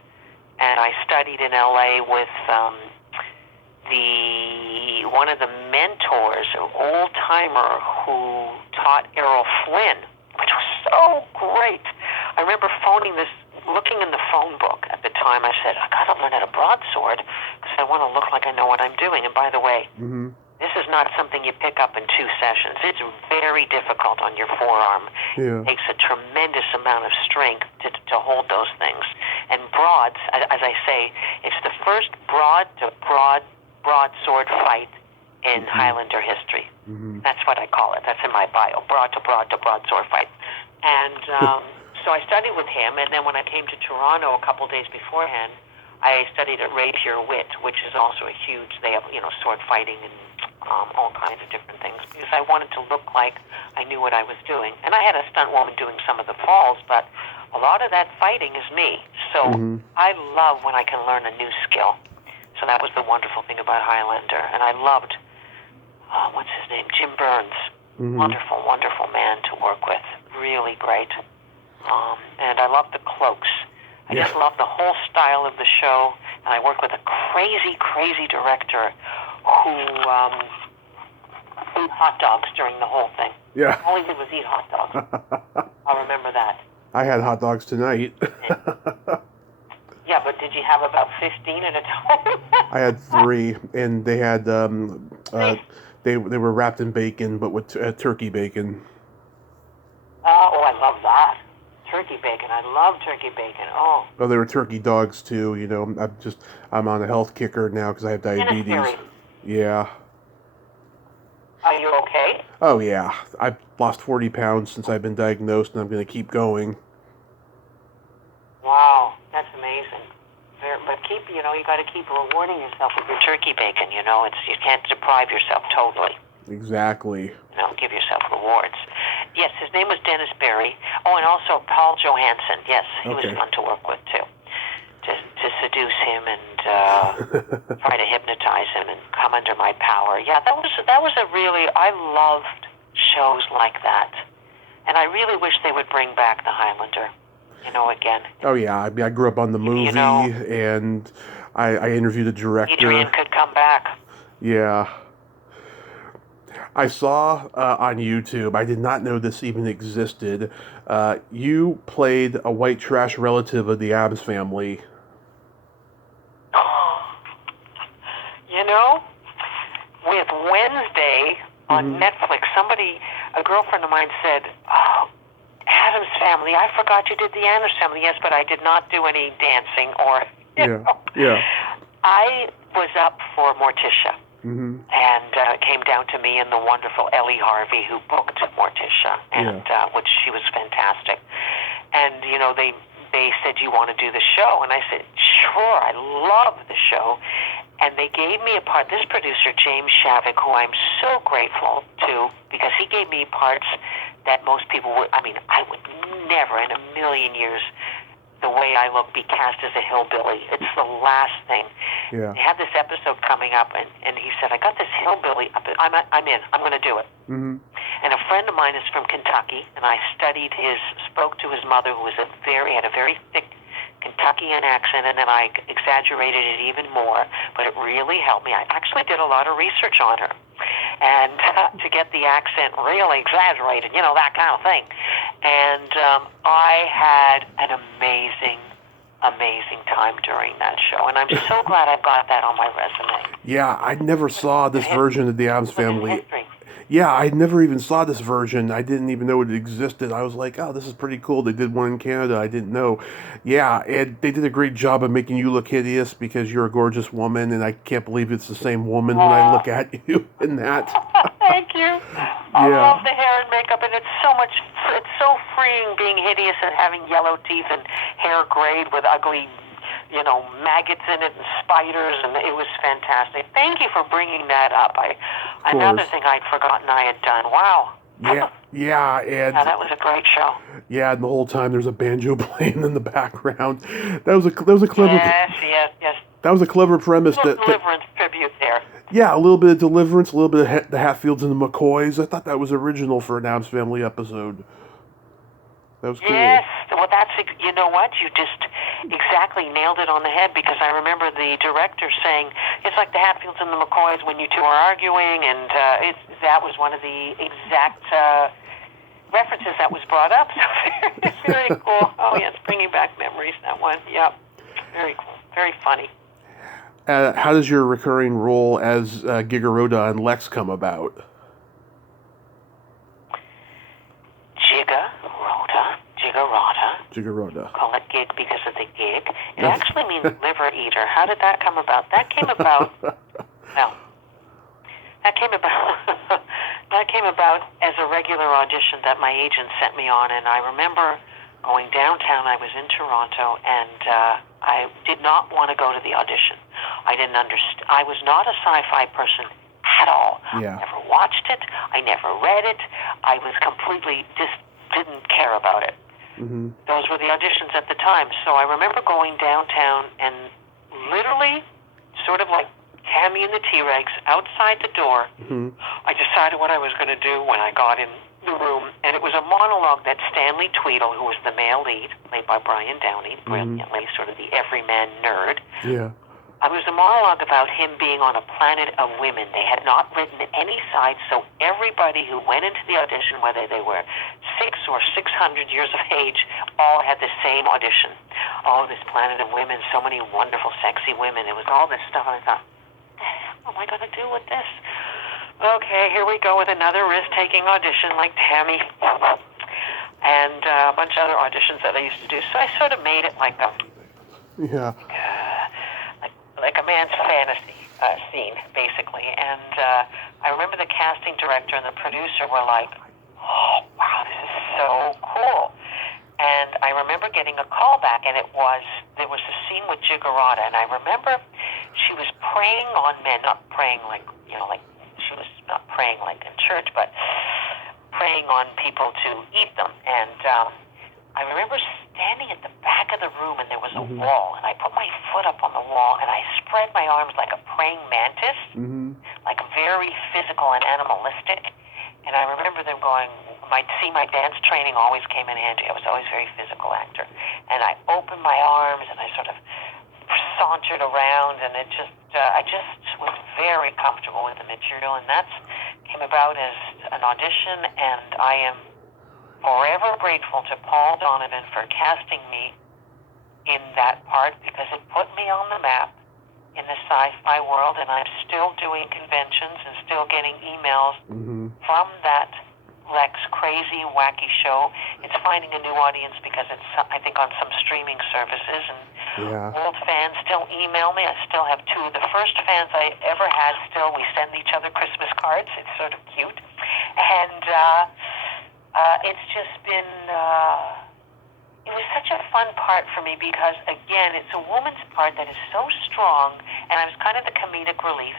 and I studied in LA with one of the mentors, an old timer who taught Errol Flynn, which was so great. I remember looking in the phone book at the time. I said, I gotta learn how to broadsword because I want to look like I know what I'm doing. And by the way, this is not something you pick up in 2 sessions. It's very difficult on your forearm. Yeah. It takes a tremendous amount of strength to hold those things. And broads, as I say, it's the first broadsword fight in Highlander history. That's what I call it. That's in my bio, broadsword fight. And so I studied with him, and then when I came to Toronto a couple days beforehand, I studied at Rapier Wit, which is also a huge, they have, sword fighting and all kinds of different things, because I wanted to look like I knew what I was doing. And I had a stunt woman doing some of the falls, but a lot of that fighting is me. So I love when I can learn a new skill. So that was the wonderful thing about Highlander. And I loved, what's his name, Jim Burns. Mm-hmm. Wonderful, wonderful man to work with. Really great. And I love the cloaks. I just love the whole style of the show. And I work with a crazy, crazy director who ate hot dogs during the whole thing. Yeah. All he did was eat hot dogs. I remember that. I had hot dogs tonight. Yeah, but did you have about 15 at a time? I had 3, and they had they were wrapped in bacon, but with turkey bacon. Oh, I love that. Turkey bacon. I love turkey bacon. Oh. Oh, they were turkey dogs too. You know, I'm on a health kicker now because I have diabetes. Yeah. Are you okay? Oh yeah, I've lost 40 pounds since I've been diagnosed, and I'm going to keep going. Wow, that's amazing. But you got to keep rewarding yourself with your turkey bacon. You can't deprive yourself totally. Exactly. Give yourself rewards. Yes, his name was Dennis Berry. Oh, and also Paul Johansson. Yes, he was fun to work with too. To seduce him and try to hypnotize him and come under my power. Yeah, that was a really, I loved shows like that, and I really wish they would bring back the Highlander. Again. Oh yeah, I mean, I grew up on the movie, and I interviewed a director. Adrian could come back. Yeah. I saw on YouTube, I did not know this even existed, you played a white trash relative of the Addams Family. With Wednesday on Netflix, a girlfriend of mine said, "Oh, Addams Family, I forgot you did the Addams Family." Yes, but I did not do any dancing or, Yeah. I was up for Morticia. Mm-hmm. And it came down to me and the wonderful Ellie Harvey, who booked Morticia, and which she was fantastic. And they said, "Do you want to do the show?" And I said, "Sure, I love the show." And they gave me a part. This producer, James Shavik, who I'm so grateful to, because he gave me parts that most people would. I mean, I would never in a million years, the way I look, be cast as a hillbilly. It's the last thing. Yeah. They had this episode coming up, and he said, "I got this hillbilly up. I'm in. I'm going to do it." Mm-hmm. And a friend of mine is from Kentucky, and I spoke to his mother, who had a very thick Kentuckian accent, and then I exaggerated it even more, but it really helped me. I actually did a lot of research on her, and to get the accent really exaggerated, that kind of thing. And I had an amazing time during that show, and I'm so glad I've got that on my resume. Yeah, I never saw this version of the Addams Family. Yeah, I never even saw this version. I didn't even know it existed. I was like, oh, this is pretty cool. They did one in Canada. I didn't know. Yeah, and they did a great job of making you look hideous because you're a gorgeous woman, and I can't believe it's the same woman when I look at you in that. Thank you. I love the hair and makeup, and it's so freeing being hideous and having yellow teeth and hair grayed with ugly maggots in it and spiders, and it was fantastic. Thank you for bringing that up. Another thing I'd forgotten I had done. Wow. Yeah, and that was a great show. Yeah, and the whole time there's a banjo playing in the background. That was a clever. Yes. That was a clever premise. Deliverance tribute there. Yeah, a little bit of Deliverance, a little bit of the Hatfields and the McCoys. I thought that was original for an Addams Family episode. That was cool. Yes. Well, you know what? You just exactly nailed it on the head, because I remember the director saying, it's like the Hatfields and the McCoys when you two are arguing, and that was one of the exact references that was brought up. So very cool. Oh, yes, bringing back memories, that one. Yep. Very cool. Very funny. How does your recurring role as Gigaroda on Lexx come about? Gigaroda. Call it gig because of the gig. It actually means liver eater. How did that come about? That came about as a regular audition that my agent sent me on, and I remember going downtown. I was in Toronto, and I did not want to go to the audition. I didn't understand. I was not a sci-fi person at all. Yeah. I never watched it. I never read it. I was completely just didn't care about it. Mm-hmm. Those were the auditions at the time. So I remember going downtown and literally sort of like Tammy and the T-Regs outside the door. Mm-hmm. I decided what I was going to do when I got in the room, and it was a monologue that Stanley Tweedle, who was the male lead, played by Brian Downey, brilliantly, sort of the everyman nerd. Yeah. It was a monologue about him being on a planet of women. They had not written any sides, so everybody who went into the audition, whether they were 600 or 600 years of age, all had the same audition. Oh, this planet of women, so many wonderful, sexy women. It was all this stuff, and I thought, what am I going to do with this? Okay, here we go with another risk-taking audition like Tammy and a bunch of other auditions that I used to do. So I sort of made it like a... Yeah. Like a man's fantasy scene, basically. And I remember the casting director and the producer were like, oh, wow, this is so cool. And I remember getting a call back, and there was a scene with Jiggerata, and I remember she was preying on men, not praying like, like she was not praying like in church, but preying on people to eat them. And I remember standing at the back of the room, and there was a wall, and I put my foot up on the wall, and I spread my arms like a praying mantis, like very physical and animalistic. And I remember them going, my dance training always came in handy. I was always a very physical actor. And I opened my arms, and I sort of sauntered around, and I just was very comfortable with the material, and that came about as an audition, and I am forever grateful to Paul Donovan for casting me in that part, because it put me on the map in the sci-fi world, and I'm still doing conventions and still getting emails from that Lexx crazy, wacky show. It's finding a new audience because it's, I think, on some streaming services, and old fans still email me. I still have two of the first fans I ever had still. We send each other Christmas cards. It's sort of cute. And it's just been, it was such a fun part for me because, again, it's a woman's part that is so strong, and I was kind of the comedic relief.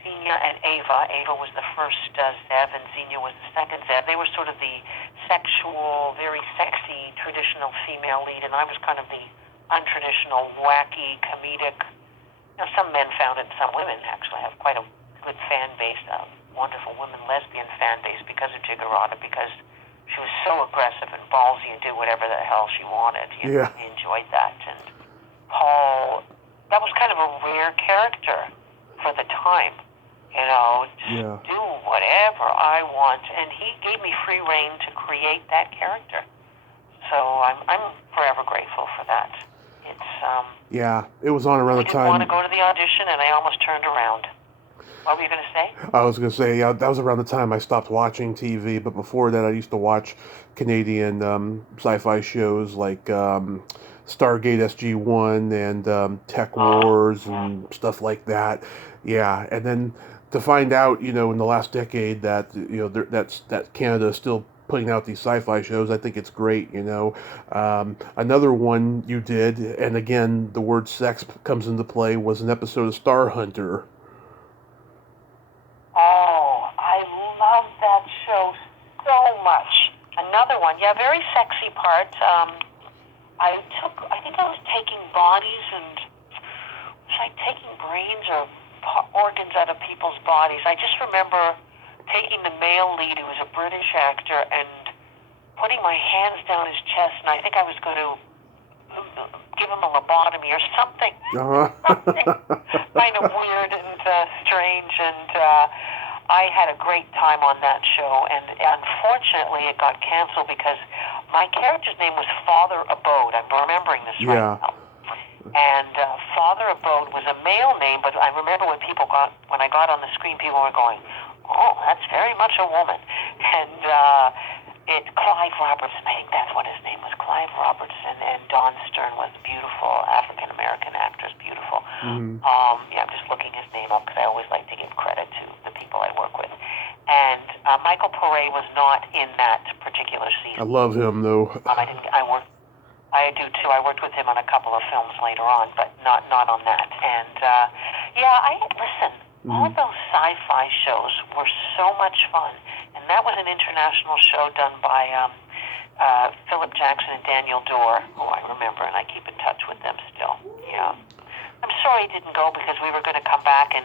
Xenia and Ava. Ava was the first Zev, and Xenia was the second Zev. They were sort of the sexual, very sexy, traditional female lead, and I was kind of the untraditional, wacky, comedic. Some men found it, some women actually have quite a good fan base, wonderful women lesbian fan base because of Jiggerata, because she was so aggressive and ballsy and did whatever the hell she wanted. He enjoyed that. And Paul, that was kind of a rare character for the time. Just do whatever I want. And he gave me free rein to create that character. So I'm forever grateful for that. It's it was on around the time. I didn't want to go to the audition, and I almost turned around. What were you going to say? I was going to say, that was around the time I stopped watching TV, but before that I used to watch Canadian sci-fi shows like Stargate SG-1 and Tech Wars and stuff like that. Yeah, and then to find out, in the last decade that, that Canada is still putting out these sci-fi shows, I think it's great, Another one you did, and again, the word sex comes into play, was an episode of Star Hunter. Oh, I love that show so much. Another one, very sexy part. I think I was taking bodies and, was I taking brains or organs out of people's bodies? I just remember taking the male lead, who was a British actor, and putting my hands down his chest, and I think I was going to give him a lobotomy or something. Something kind of weird and strange, and I had a great time on that show, and unfortunately it got canceled because my character's name was Father Abode. I'm remembering this right now. And Father Abode was a male name, but I remember when I got on the screen, people were going, oh, that's very much a woman. And it's Clive Robertson. I think that's what his name was, Clive Robertson. And Dawn Stern was beautiful, African-American actress, beautiful. I'm just looking his name up because I always like to give credit to the people I work with. And Michael Pare was not in that particular season. I love him, though. I do too. I worked with him on a couple of films later on, but not on that. And listen. All of those sci-fi shows were so much fun, and that was an international show done by Philip Jackson and Daniel Dorr, who I remember, and I keep in touch with them still. Yeah, I'm sorry he didn't go because we were going to come back and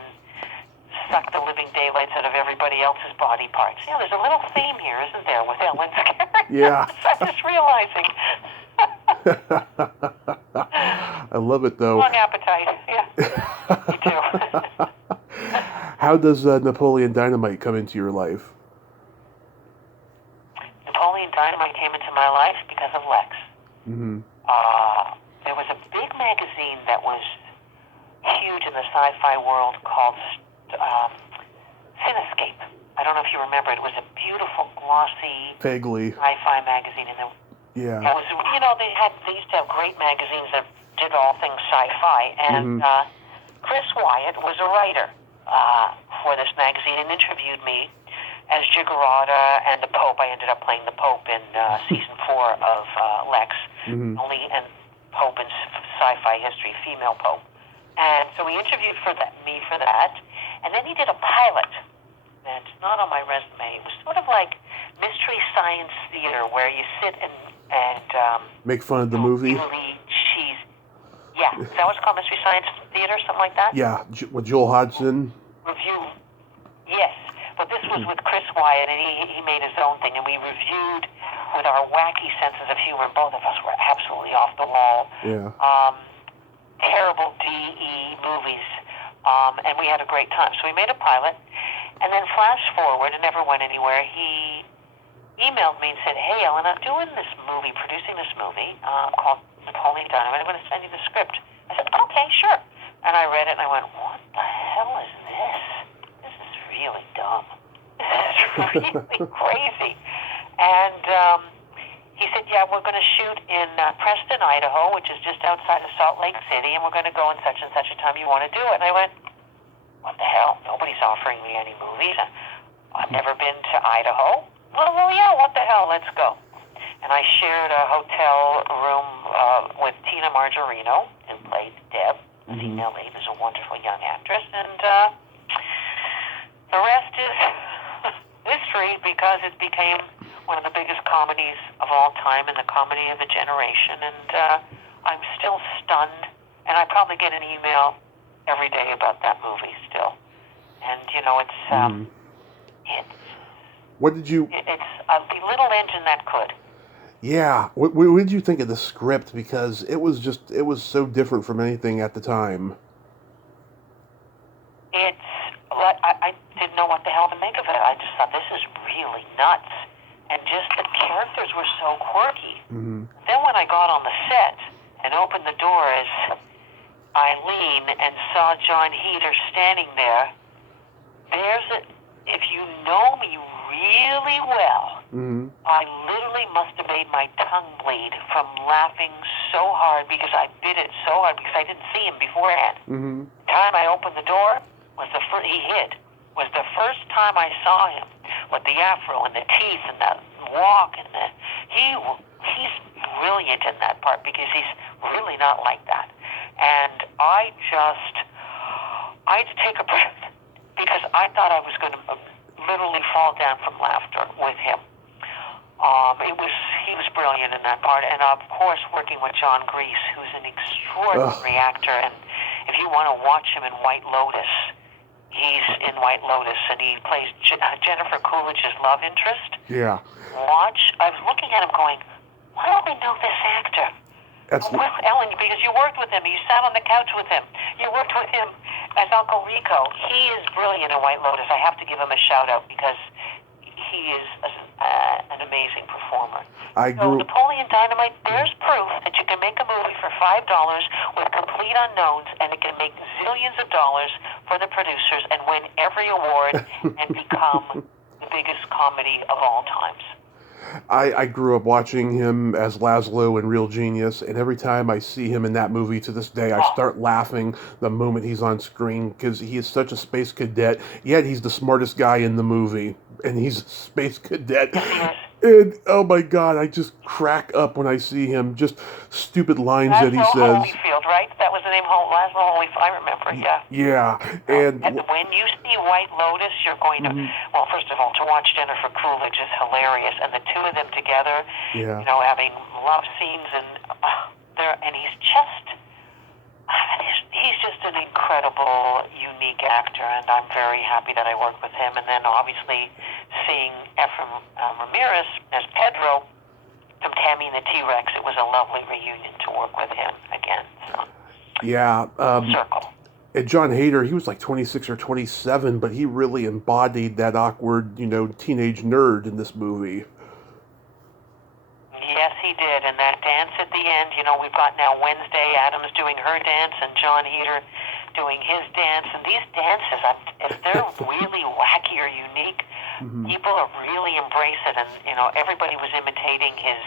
suck the living daylights out of everybody else's body parts. Yeah, there's a little theme here, isn't there, with Ellen's character? Yeah. I'm just realizing. I love it, though. Long appetite, yeah. Me too. How does Napoleon Dynamite come into your life? Napoleon Dynamite came into my life because of Lexx. Mm-hmm. There was a big magazine that was huge in the sci-fi world called Cinescape. I don't know if you remember it. It was a beautiful, glossy Vaguely. sci-fi magazine, and Yeah. it was, they used to have great magazines that did all things sci-fi, and Chris Wyatt was a writer for this magazine and interviewed me as Jiggerata and the Pope. I ended up playing the Pope in season 4 of Lexx, only and Pope in sci-fi history, female Pope. And so he interviewed me for that, and then he did a pilot. And it's not on my resume. It was sort of like Mystery Science Theater, where you sit and make fun of the movie. Really cheese. Yeah, is that what's called, Mystery Science Theater, something like that? Yeah, with Joel Hodgson. Review. Yes, but this was with Chris Wyatt, and he made his own thing, and we reviewed with our wacky senses of humor. Both of us were absolutely off the wall. Yeah. Terrible DE movies, and we had a great time. So we made a pilot, and then flash forward, it never went anywhere. He emailed me and said, "Hey, Ellen, I'm doing this movie, producing this movie called Napoleon Dynamite. I'm going to send you the script." I said, "Okay, sure." And I read it, and I went, "What the hell is this? This is really dumb. This is really crazy." And he said, "Yeah, we're going to shoot in Preston, Idaho, which is just outside of Salt Lake City, and we're going to go in such and such a time. You want to do it?" And I went, "What the hell? Nobody's offering me any movies. I've never been to Idaho." Well, yeah, what the hell? Let's go. And I shared a hotel room with Tina Margarino and played Deb. The female lead is a wonderful young actress. And the rest is history, because it became one of the biggest comedies of all time and the comedy of the generation. And I'm still stunned. And I probably get an email every day about that movie still. And, it's... What did you... It's a little engine that could. Yeah. What did you think of the script? Because it was so different from anything at the time. I didn't know what the hell to make of it. I just thought, this is really nuts. And just the characters were so quirky. Mm-hmm. Then when I got on the set and opened the door as Ilene and saw John Heder standing there, if you know me really well, I literally must have made my tongue bleed from laughing so hard, because I bit it so hard because I didn't see him beforehand. The time I opened the door was he hid. Was the first time I saw him with the afro and the teeth and that walk, and he's brilliant in that part, because he's really not like that. And I'd take a breath, because I thought I was going to literally fall down from laughter with him. He was brilliant in that part, and of course working with John Grease, who's an extraordinary actor. And if you want to watch him in White Lotus, he's in White Lotus, and he plays Jennifer Coolidge's love interest. Yeah. I was looking at him going, why don't we know this actor? With Ellen, because you worked with him, you sat on the couch with him, you worked with him as Uncle Rico. He is brilliant in White Lotus. I have to give him a shout out, because he is an amazing performer. So Napoleon Dynamite, there's proof that you can make a movie for $5 with complete unknowns, and it can make zillions of dollars for the producers and win every award and become the biggest comedy of all times. I grew up watching him as Laszlo in Real Genius, and every time I see him in that movie to this day, I start laughing the moment he's on screen, because he is such a space cadet, yet he's the smartest guy in the movie, and he's a space cadet. And, oh my God, I just crack up when I see him, just stupid lines that he says. Holyfield, right? That was the name, Laszlo Holyfield, I remember, yeah. Yeah. And when you see White Lotus, you're going to, well, first of all, to watch Jennifer Coolidge is hilarious, and the two of them together, having love scenes, and he's just He's just an incredible, unique actor, and I'm very happy that I worked with him. And then obviously seeing Ephraim Ramirez as Pedro from Tammy and the T-Rex, it was a lovely reunion to work with him again. So, Yeah. circle. And John Hader, he was like 26 or 27, but he really embodied that awkward, teenage nerd in this movie. Yes, he did. And that dance at the end, we've got now Wednesday Adams doing her dance and John Heder doing his dance. And these dances, if they're really wacky or unique, people are really embrace it. And, everybody was imitating his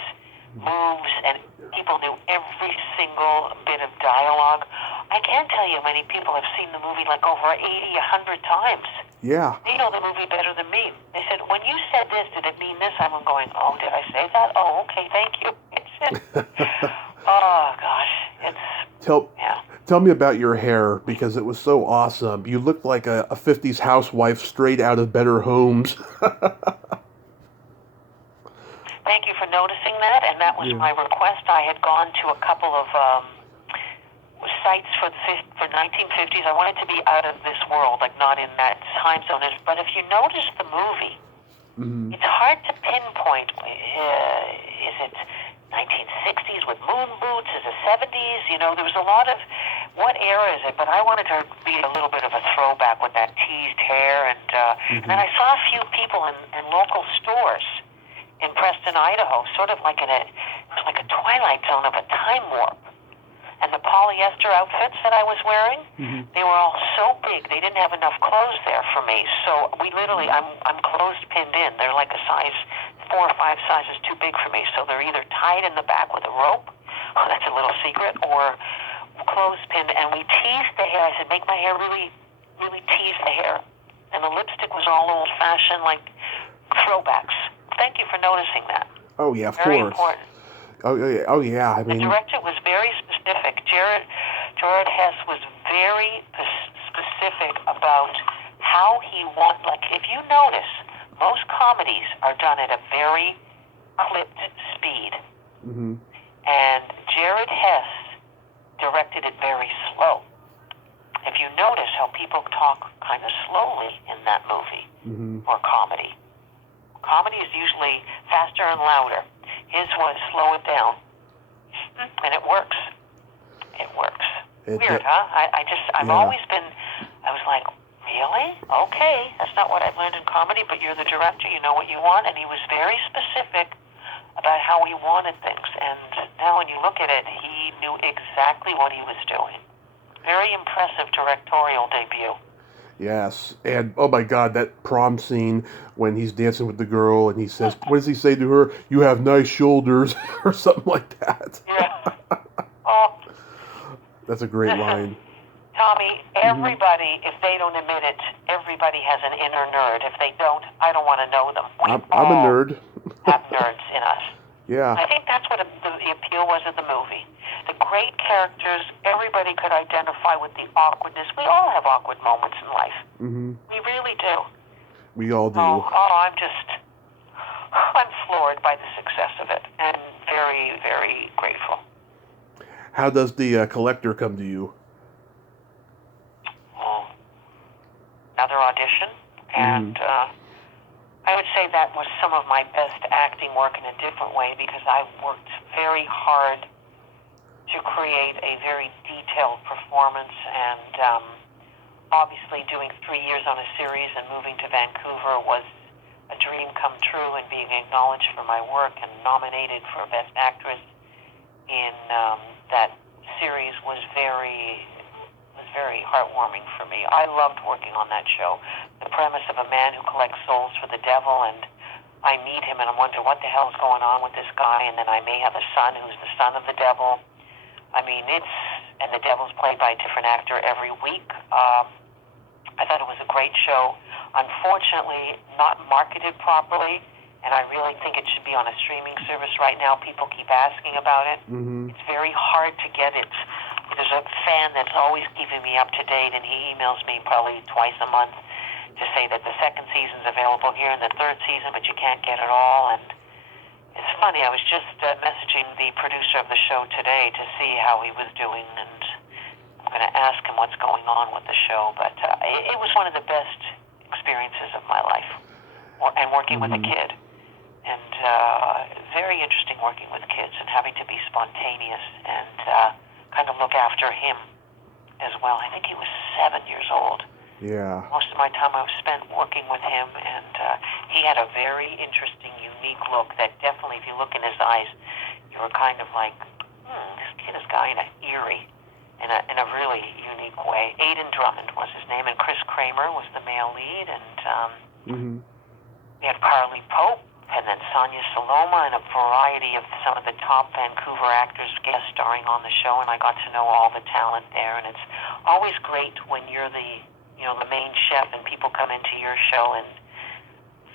moves, and people knew every single bit of dialogue. I can't tell you how many people have seen the movie like over 80, 100 times. Yeah. They know the movie better than me. They said, when you said this, did it mean this? I'm going, oh, did I say that? Oh, okay, thank you. Oh, gosh. Tell me about your hair, because it was so awesome. You looked like a 50s housewife straight out of Better Homes. Thank you for noticing that, and that was my request. I had gone to a couple of sites for 1950s. I wanted to be out of this world, like not in that time zone. But if you notice the movie, it's hard to pinpoint. Is it 1960s with moon boots? Is it 70s? There was a lot of, what era is it? But I wanted to be a little bit of a throwback with that teased hair. And then I saw a few people in local stores in Preston, Idaho, sort of like it was like a twilight zone of a time warp. And the polyester outfits that I was wearing, they were all so big, they didn't have enough clothes there for me. So we literally, I'm clothes pinned in. They're like a size 4 or 5 sizes too big for me. So they're either tied in the back with a rope, oh, that's a little secret, or clothes pinned. And we teased the hair. I said, make my hair really, really tease the hair. And the lipstick was all old-fashioned, like throwbacks. Thank you for noticing that. Oh, yeah, of very course. Important. Oh, yeah. I mean, the director was very specific. Gerard Hess was very specific about how he wanted. Like, if you notice, most comedies are done at a very clipped speed. And Gerard Hess directed it very slow. If you notice how people talk kind of slowly in that movie or comedy. Comedy is usually faster and louder. His was slow it down. And it works. It works. Weird, huh? I've always been, I was like, really? Okay. That's not what I've learned in comedy, but you're the director, you know what you want. And he was very specific about how he wanted things. And now when you look at it, he knew exactly what he was doing. Very impressive directorial debut. Yes, and oh my God, that prom scene when he's dancing with the girl and he says, what does he say to her? You have nice shoulders, or something like that. Yeah. Oh. That's a great line. Tommy, everybody, if they don't admit it, everybody has an inner nerd. If they don't, I don't want to know them. I'm a nerd. Have nerds in us. Yeah. I think that's what the appeal was of the movie. The great characters, everybody could identify with the awkwardness. We all have awkward moments in life. We really do. We all do. I'm floored by the success of it, and very, very grateful. How does the Collector come to you? Another audition, and I would say that was some of my best acting work in a different way, because I worked very hard to create a very detailed performance, and obviously doing 3 years on a series and moving to Vancouver was a dream come true, and being acknowledged for my work and nominated for Best Actress in that series was very heartwarming for me. I loved working on that show. The premise of a man who collects souls for the devil, and I meet him and I wonder what the hell is going on with this guy, and then I may have a son who's the son of the devil. I mean, and the devil's played by a different actor every week. I thought it was a great show. Unfortunately, not marketed properly, and I really think it should be on a streaming service right now. People keep asking about it. It's very hard to get it. There's a fan that's always keeping me up to date, and he emails me probably twice a month to say that the second season's available here and the third season, but you can't get it all. And it's funny, I was just messaging the producer of the show today to see how he was doing, and going to ask him what's going on with the show. But it was one of the best experiences of my life, and working with a kid. And very interesting working with kids and having to be spontaneous and kind of look after him as well. I think he was 7 years old. Yeah. Most of my time I was spent working with him, and he had a very interesting, unique look that definitely, if you look in his eyes, you were kind of like, this kid is kind of eerie in a really unique way. Aidan Drummond was his name, and Chris Kramer was the male lead, and we had Carly Pope, and then Sonia Saloma, and a variety of some of the top Vancouver actors guest starring on the show, and I got to know all the talent there. And it's always great when you're the main chef and people come into your show, and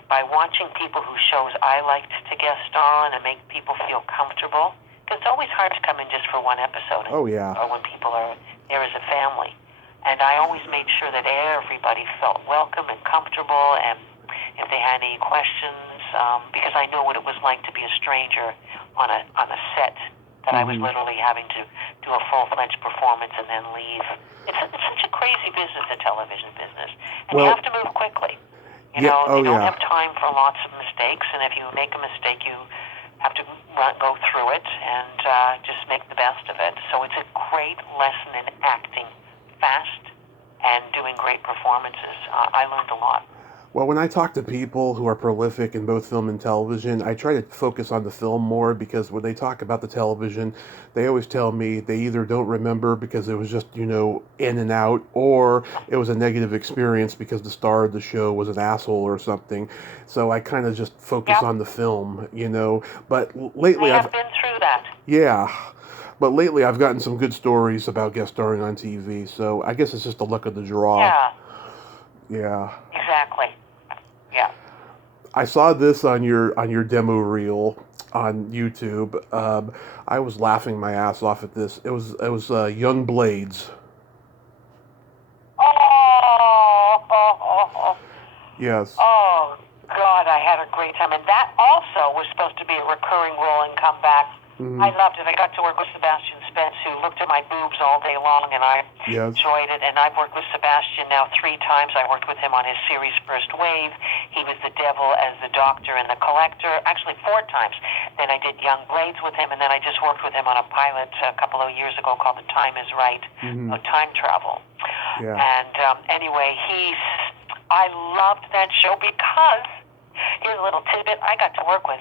by watching people whose shows I liked to guest star on and make people feel comfortable, because it's always hard to come in just for one episode. Oh, yeah. Or when people are there as a family. And I always made sure that everybody felt welcome and comfortable, and if they had any questions, because I knew what it was like to be a stranger on a set that I was literally having to do a full-fledged performance and then leave. It's such a crazy business, the television business, and you have to move quickly. You don't have time for lots of mistakes, and if you make a mistake, you have to go through it and just make the best of it. So it's a great lesson in acting fast and doing great performances. I learned a lot. Well, when I talk to people who are prolific in both film and television, I try to focus on the film more, because when they talk about the television, they always tell me they either don't remember because it was just, in and out, or it was a negative experience because the star of the show was an asshole or something. So I kind of just focus on the film, But lately I've been through that. Yeah. But lately I've gotten some good stories about guest starring on TV, so I guess it's just the luck of the draw. Yeah. Exactly. Yeah. I saw this on your demo reel on YouTube. I was laughing my ass off at this. It was Young Blades. Oh. Yes. Oh God, I had a great time, and that also was supposed to be a recurring role and come back. I loved it. I got to work with Sebastian Spence, who looked at my boobs all day long, and I enjoyed it. And I've worked with Sebastian now 3 times. I worked with him on his series First Wave. He was the devil as the doctor and the collector. Actually, 4 times. Then I did Young Blades with him, and then I just worked with him on a pilot a couple of years ago called The Time Is Right, about time travel. Yeah. And anyway, I loved that show because, here's a little tidbit, I got to work with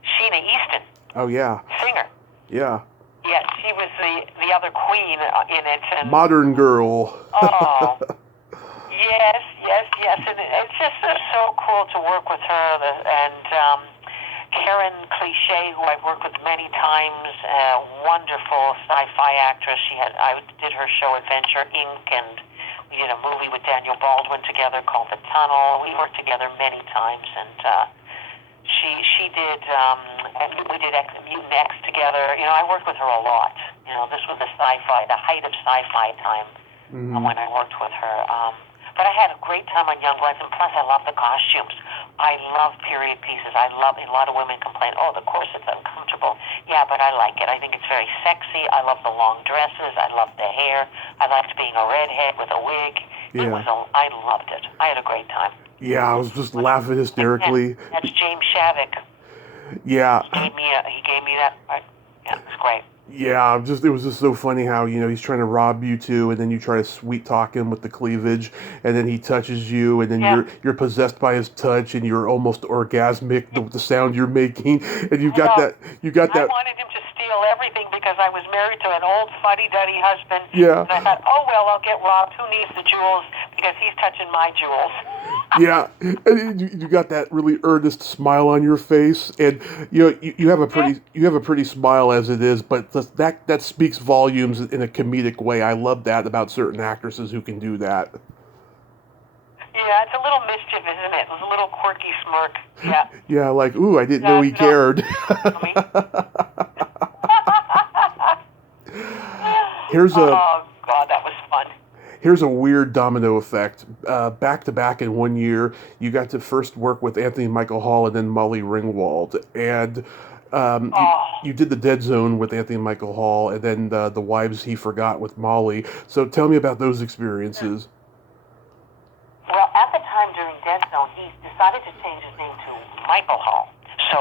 Sheena Easton. Oh, yeah. Singer. Yeah. Yes, she was the other queen in it. And, Modern Girl. Oh. Yes. And it's just so cool to work with her. And Karen Cliché, who I've worked with many times, a wonderful sci-fi actress. I did her show Adventure Inc., and we did a movie with Daniel Baldwin together called The Tunnel. We worked together many times, and she did, we did Mutant X together. I worked with her a lot. This was the height of sci-fi time when I worked with her. But I had a great time on Young Bloods, and plus I love the costumes. I love period pieces. A lot of women complain, the corset's uncomfortable. Yeah, but I like it. I think it's very sexy. I love the long dresses. I love the hair. I liked being a redhead with a wig. Yeah. I loved it. I had a great time. Yeah, I was just laughing hysterically. That's James Shavik. Yeah. He gave me that part. Yeah, it was great. Yeah, it was just so funny how, he's trying to rob you too, and then you try to sweet talk him with the cleavage, and then he touches you, and then you're possessed by his touch, and you're almost orgasmic with the sound you're making, and you got that. I wanted him to steal everything because I was married to an old fuddy-duddy husband. Yeah. And I thought, I'll get robbed. Who needs the jewels? Because he's touching my jewels. Yeah, and you got that really earnest smile on your face, and you have a pretty smile as it is, but that speaks volumes in a comedic way. I love that about certain actresses who can do that. Yeah, it's a little mischief, isn't it? It's a little quirky smirk. Yeah. Yeah, like, ooh, I didn't know he cared. Oh God, that was fun. Here's a weird domino effect. Back to back in 1 year, you got to first work with Anthony Michael Hall and then Molly Ringwald. And You did the Dead Zone with Anthony Michael Hall, and then the Wives He Forgot with Molly. So tell me about those experiences. Well, at the time during Dead Zone, he decided to change his name to Michael Hall. So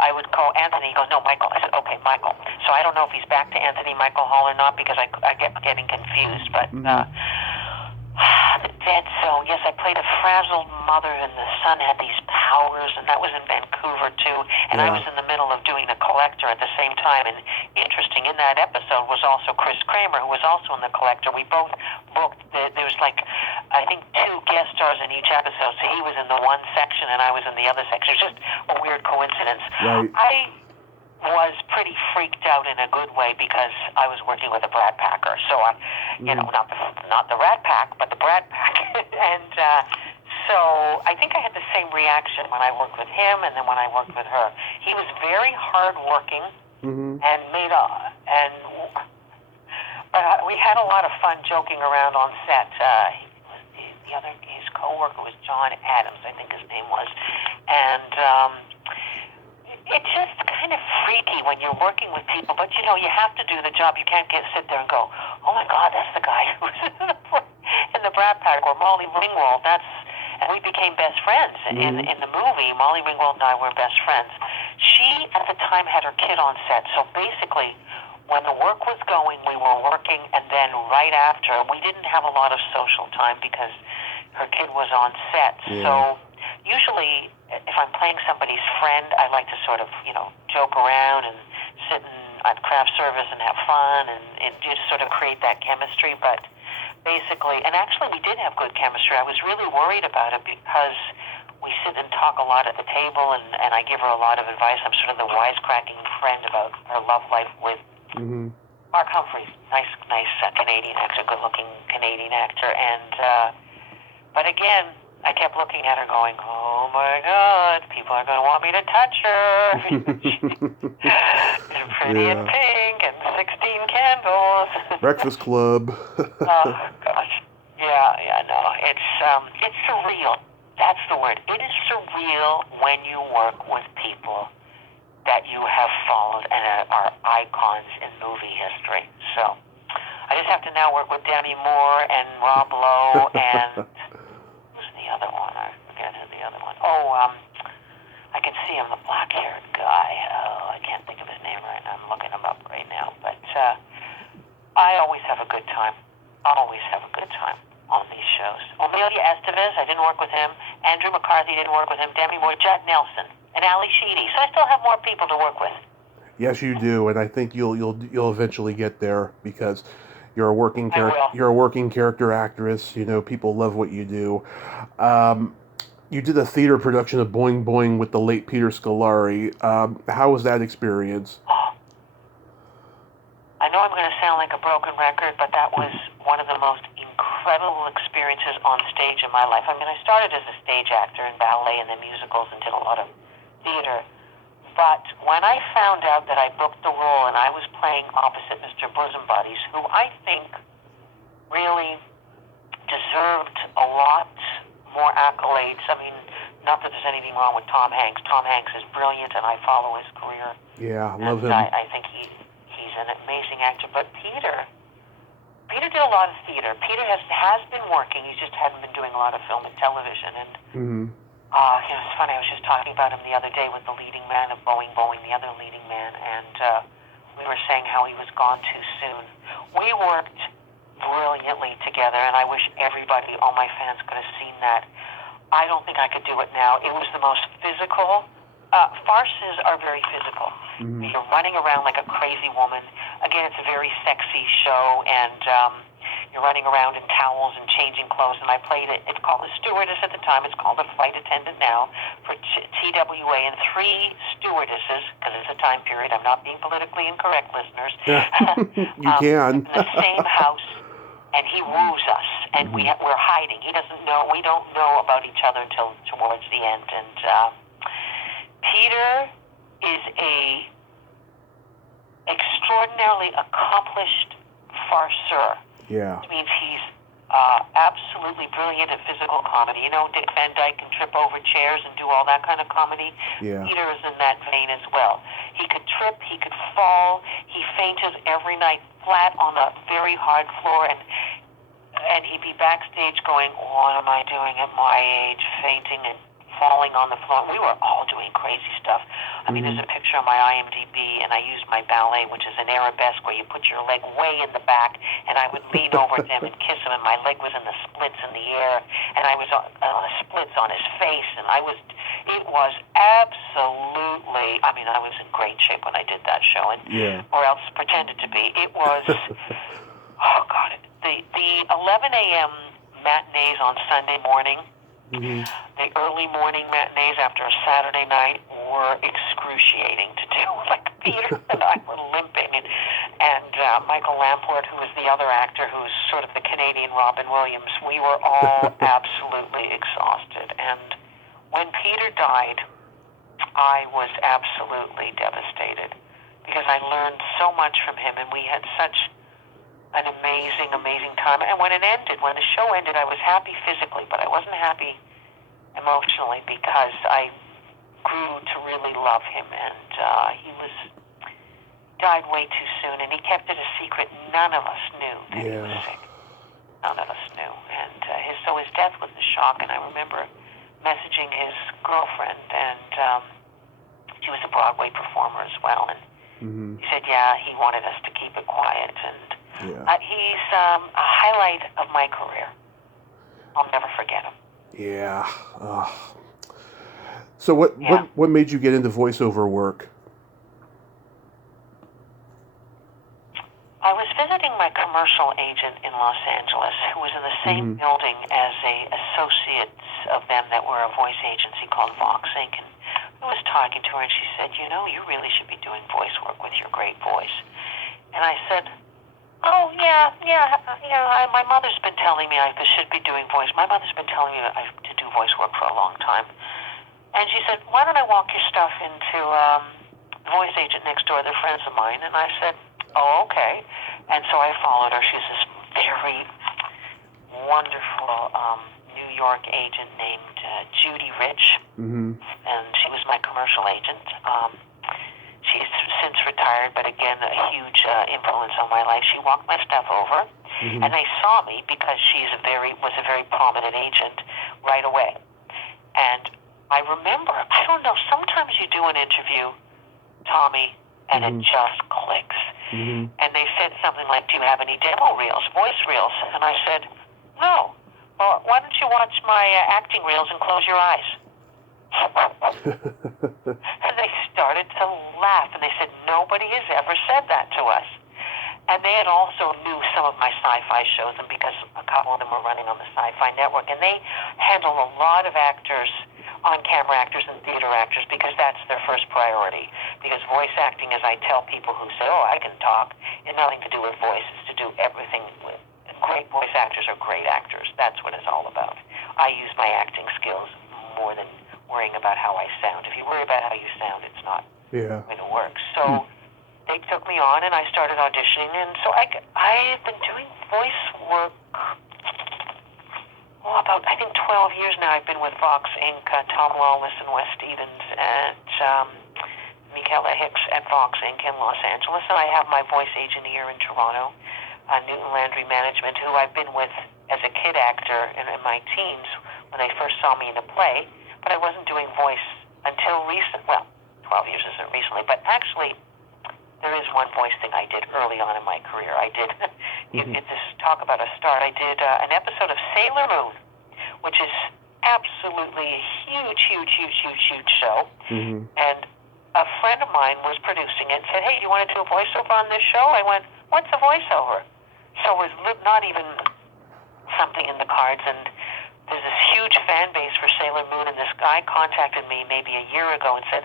I would call Anthony, he goes, no, Michael. I said, okay, Michael. So I don't know if he's back to Anthony Michael Hall or not because I get getting confused. But the Dead Zone, yes, I played a frazzled mother and the son had these powers, and that was in Vancouver too. And I was in the middle of doing The Collector at the same time. And interesting, in that episode was also Chris Kramer, who was also in The Collector. We both booked, there was like, I think 2 guest stars in each episode. So he was in the one section and I was in the other section. It's just a weird coincidence. Right. I was pretty freaked out in a good way because I was working with a Brad Packer. So I, not the Rat Pack, but the Brad Pack. And so I think I had the same reaction when I worked with him and then when I worked with her. He was very hardworking and but we had a lot of fun joking around on set. His co-worker was John Adams, I think his name was, and it's just kind of freaky when you're working with people, but you have to do the job. You can't sit there and go, oh my God, that's the guy who was in the Brat Pack, or Molly Ringwald. And we became best friends in the movie. Molly Ringwald and I were best friends. She at the time had her kid on set, so basically, when the work was going, we were working, and then right after, we didn't have a lot of social time because her kid was on set. Yeah. So usually, if I'm playing somebody's friend, I like to sort of, joke around and sit at craft service and have fun and just sort of create that chemistry. But basically, and actually we did have good chemistry. I was really worried about it because we sit and talk a lot at the table, and I give her a lot of advice. I'm sort of the wisecracking friend about her love life with Mark Humphreys, nice Canadian actor, good-looking Canadian actor, and but again, I kept looking at her, going, "Oh my God, people are going to want me to touch her. She's pretty in pink and 16 candles." Breakfast Club. Oh gosh, no, it's surreal. That's the word. It is surreal when you work with people that you have followed and are icons in movie history. So I just have to now work with Demi Moore and Rob Lowe and who's the other one? I forget who the other one. I can see him, the black-haired guy. Oh, I can't think of his name right now. I'm looking him up right now. But I always have a good time. Always have a good time on these shows. Amelia Estevez, I didn't work with him. Andrew McCarthy, didn't work with him. Demi Moore, Judd Nelson, and Ali Sheedy. So I still have more people to work with. Yes, you do, and I think you'll eventually get there because you're a working character actress. People love what you do. You did a theater production of Boing Boing with the late Peter Scolari. How was that experience? I know I'm going to sound like a broken record, but that was one of the most incredible experiences on stage in my life. I mean, I started as a stage actor in ballet and then musicals and did a lot of theater. But when I found out that I booked the role and I was playing opposite Mr. Bosom Buddies, who I think really deserved a lot more accolades. I mean, not that there's anything wrong with Tom Hanks. Tom Hanks is brilliant, and I follow his career. Yeah, I love him. I think he's an amazing actor. But Peter did a lot of theater. Peter has been working. He just hadn't been doing a lot of film and television. And it's funny. I was just talking about him the other day with the leading man of Boing Boing, the other leading man, and we were saying how he was gone too soon. We worked brilliantly together, and I wish everybody, all my fans, could have seen that. I don't think I could do it now. It was the most physical. Farces are very physical. You're running around like a crazy woman. Again, it's a very sexy show, and you're running around in towels and changing clothes. And I played it. It's called a stewardess at the time. It's called a flight attendant now for TWA. And 3 stewardesses, because it's a time period. I'm not being politically incorrect, listeners. You can. In the same house. And he woos us, and we're hiding. He doesn't know. We don't know about each other until towards the end. And Peter is a extraordinarily accomplished farceur. Yeah. Which means he's absolutely brilliant at physical comedy. You know, Dick Van Dyke can trip over chairs and do all that kind of comedy. Yeah. Peter is in that vein as well. He could trip, he could fall, he fainted every night flat on a very hard floor, and he'd be backstage going, what am I doing at my age, fainting and falling on the floor. We were all doing crazy stuff. I mean, there's a picture on my IMDb, and I used my ballet, which is an arabesque where you put your leg way in the back, and I would lean over to him and kiss him, and my leg was in the splits in the air, and I was on splits on his face, and it was absolutely, I mean, I was in great shape when I did that show, or else pretended to be. It was, oh God, the 11 a.m. matinees on Sunday morning, the early morning matinees after a Saturday night were excruciating to do. Like Peter and I were limping, and Michael Lamport, who was the other actor, who was sort of the Canadian Robin Williams, we were all absolutely exhausted. And when Peter died, I was absolutely devastated because I learned so much from him, and we had such an amazing, amazing time. And when the show ended, I was happy physically, but I wasn't happy emotionally because I grew to really love him, and he died way too soon, and he kept it a secret. None of us knew that he was sick. None of us knew, and so his death was a shock. And I remember messaging his girlfriend, and she was a Broadway performer as well, and he said, he wanted us to keep it quiet, and he's a highlight of my career. I'll never forget him. Yeah. So what made you get into voiceover work? I was visiting my commercial agent in Los Angeles, who was in the same building as a associate of them that were a voice agency called Vox Inc. And I was talking to her, and she said, you really should be doing voice work with your great voice. And I said, oh, my mother's been telling me I should be doing voice. My mother's been telling me to do voice work for a long time. And she said, why don't I walk your stuff into the voice agent next door? They're friends of mine. And I said, oh, okay. And so I followed her. She's this very wonderful New York agent named Judy Rich. And she was my commercial agent. She's since retired, but again, a huge influence on my life. She walked my stuff over, and they saw me because was a very prominent agent right away. And I remember, I don't know, sometimes you do an interview, Tommy, and it just clicks. And they said something like, do you have any demo reels, voice reels? And I said, no. Well, why don't you watch my acting reels and close your eyes? And they started to laugh, and they said, nobody has ever said that to us. And they had also knew some of my sci-fi shows, and because a couple of them were running on the Sci-Fi network, and they handle a lot of actors, on-camera actors and theater actors, because that's their first priority. Because voice acting, as I tell people who say, oh, I can talk, and nothing to do with voice, is to do everything with. Great voice actors are great actors. That's what it's all about. I use my acting skills more than worrying about how I sound. If you worry about how you sound, it's not going to work. So they took me on, and I started auditioning, and so I've been doing voice work about, I think, 12 years now. I've been with Vox Inc., Tom Lawless and Wes Stevens, and Michaela Hicks at Vox Inc. in Los Angeles, and I have my voice agent here in Toronto, Newton Landry Management, who I've been with as a kid actor in my teens when they first saw me in a play, but I wasn't doing voice until recent. Well, 12 years isn't recently, but actually there is one voice thing I did early on in my career. I did, talk about a start, I did an episode of Sailor Moon, which is absolutely a huge show, and a friend of mine was producing it and said, hey, do you want to do a voiceover on this show? I went, what's a voiceover? So it was not even something in the cards, and there's this huge fan base for Sailor Moon, and this guy contacted me maybe a year ago and said,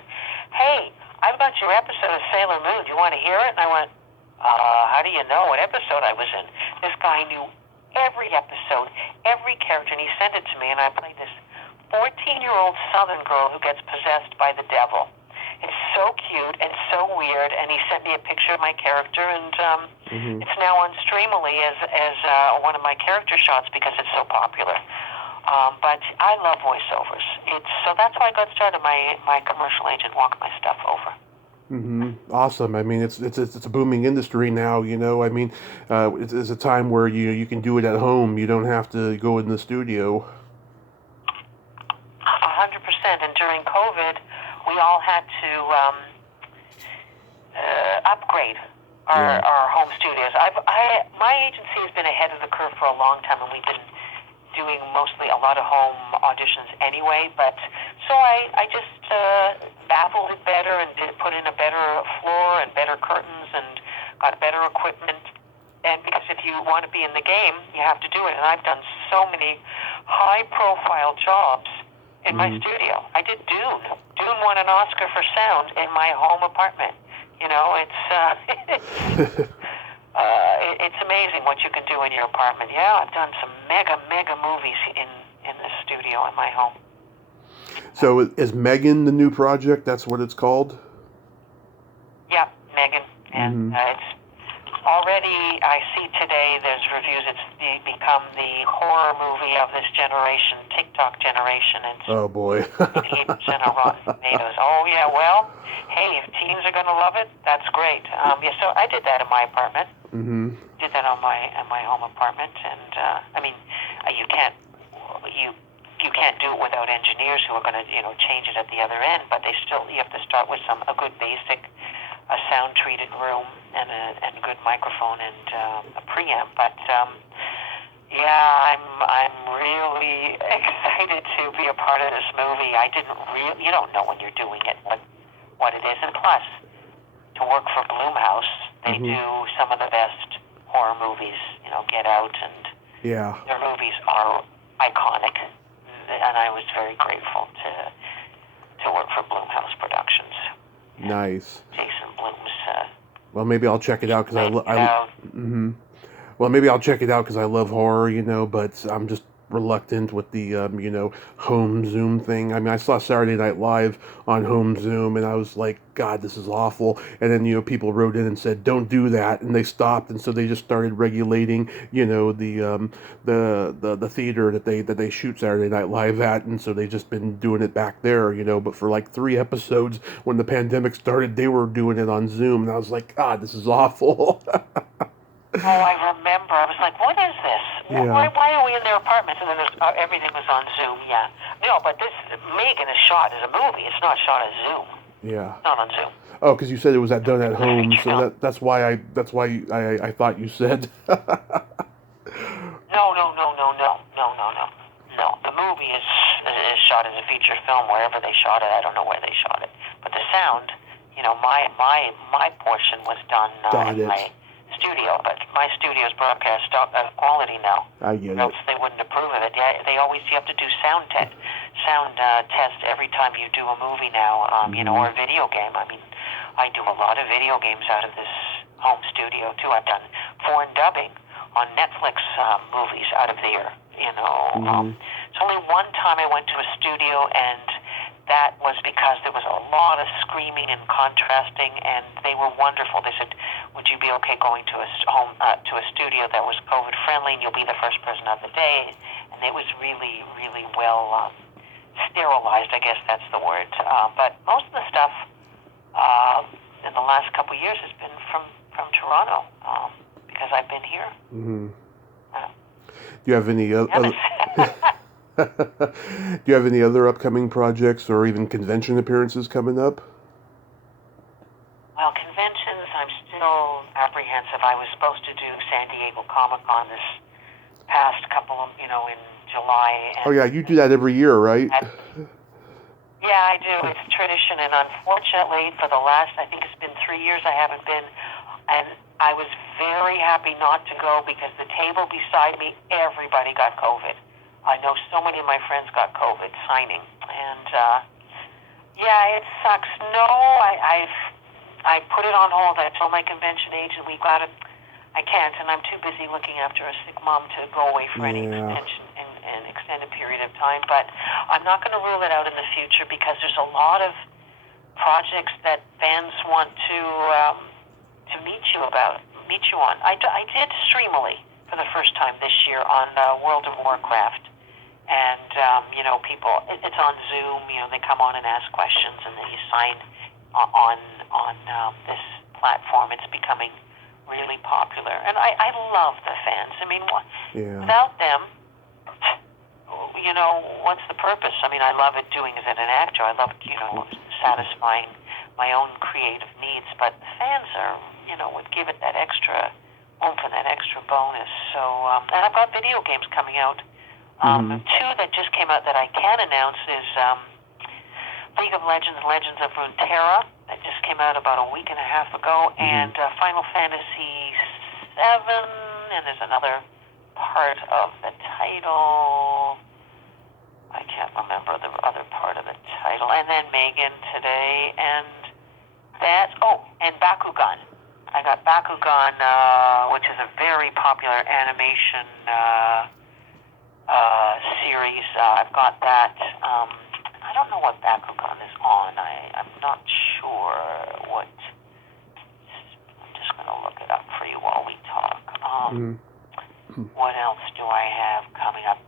hey, I've got your episode of Sailor Moon. Do you want to hear it? And I went, how do you know what episode I was in? This guy knew every episode, every character, and he sent it to me, and I played this 14-year-old Southern girl who gets possessed by the devil. It's so cute and so weird, and he sent me a picture of my character, and It's now on Streamily as one of my character shots because it's so popular. But I love voiceovers. So that's how I got started. My commercial agent walked my stuff over. Awesome. I mean, it's a booming industry now. I mean, it's a time where you can do it at home. You don't have to go in the studio. 100%. And during COVID, we all had to upgrade our home studios. My agency has been ahead of the curve for a long time, and we've been doing mostly a lot of home auditions anyway. But so I just baffled it better and put in a better floor and better curtains and got better equipment. And because if you want to be in the game, you have to do it. And I've done so many high-profile jobs in my studio. I did Dune. Dune won an Oscar for sound in my home apartment. It's amazing what you can do in your apartment. Yeah, I've done some mega movies in the studio in my home. So is Megan the new project? That's what it's called? Yeah, Megan. And it's already, I see today, there's reviews, it's become the horror movie of this generation, TikTok generation. It's oh boy. 88% of Rotten Tomatoes. Oh yeah, well, hey, if teens are going to love it, that's great. So I did that in my apartment. Did that in my home apartment, and you can't do it without engineers who are going to change it at the other end. But you have to start with a good basic, a sound treated room and a good microphone and a preamp. But I'm really excited to be a part of this movie. You don't know when you're doing it what it is, and plus to work for Blumhouse, they do some of the best horror movies. Get Out, and their movies are iconic. And I was very grateful to work for Blumhouse Productions. Nice. Jason Blum's. Well, maybe I'll check it out because Well, maybe I'll check it out because I love horror, But I'm just reluctant with the home Zoom thing. I mean, I saw Saturday Night Live on home Zoom, and I was like, God, this is awful. And then people wrote in and said, don't do that, and they stopped, and so they just started regulating the theater that they shoot Saturday Night Live at, and so they've just been doing it back there, But for like 3 episodes when the pandemic started, they were doing it on Zoom, and I was like, God, this is awful. Oh, I remember. I was like, what is this? Yeah. Why are we in their apartments? And then everything was on Zoom, yeah. No, but this Megan is shot as a movie. It's not shot as Zoom. Yeah. It's not on Zoom. Oh, because you said it was done at home, so that's why I thought you said. No. The movie is shot as a feature film wherever they shot it. I don't know where they shot it. But the sound, my portion was done in my studio, but my studio's broadcast quality now. I get it. Else they wouldn't approve of it. Yeah, you have to do sound test every time you do a movie now, or a video game. I mean, I do a lot of video games out of this home studio too. I've done foreign dubbing on Netflix movies out of there. It's only one time I went to a studio, and that was because there was a lot of screaming and contrasting, and they were wonderful. They said, would you be okay going to a studio that was COVID friendly, and you'll be the first person of the day? And it was really, really well sterilized, I guess that's the word. But most of the stuff in the last couple of years has been from Toronto, because I've been here. Do you have any other... Do you have any other upcoming projects or even convention appearances coming up? Well, conventions, I'm still apprehensive. I was supposed to do San Diego Comic-Con this past couple of, in July. And oh, yeah, you do that every year, right? Yeah, I do. It's tradition, and unfortunately, for the last, I think it's been 3 years, I haven't been. And I was very happy not to go because the table beside me, everybody got COVID. I know so many of my friends got COVID signing, and it sucks. No, I put it on hold. I told my convention agent I can't, and I'm too busy looking after a sick mom to go away for any extension and extended period of time. But I'm not going to rule it out in the future because there's a lot of projects that fans want to meet you about. meet you on. I did Streamily for the first time this year on World of Warcraft. And, people, it's on Zoom, they come on and ask questions, and then you sign on this platform. It's becoming really popular. And I love the fans. I mean, without them, what's the purpose? I mean, I love it doing it as an actor. I love it, satisfying my own creative needs. But the fans are, would give it that extra oomph and that extra bonus. So, and I've got video games coming out. Two that just came out that I can announce is League of Legends, Legends of Runeterra. That just came out about a week and a half ago. And Final Fantasy VII, and there's another part of the title. I can't remember the other part of the title. And then Megan today, and and Bakugan. I got Bakugan, which is a very popular animation series. I've got that. I don't know what Bakugan is on. I'm not sure what. I'm just going to look it up for you while we talk. What else do I have coming up?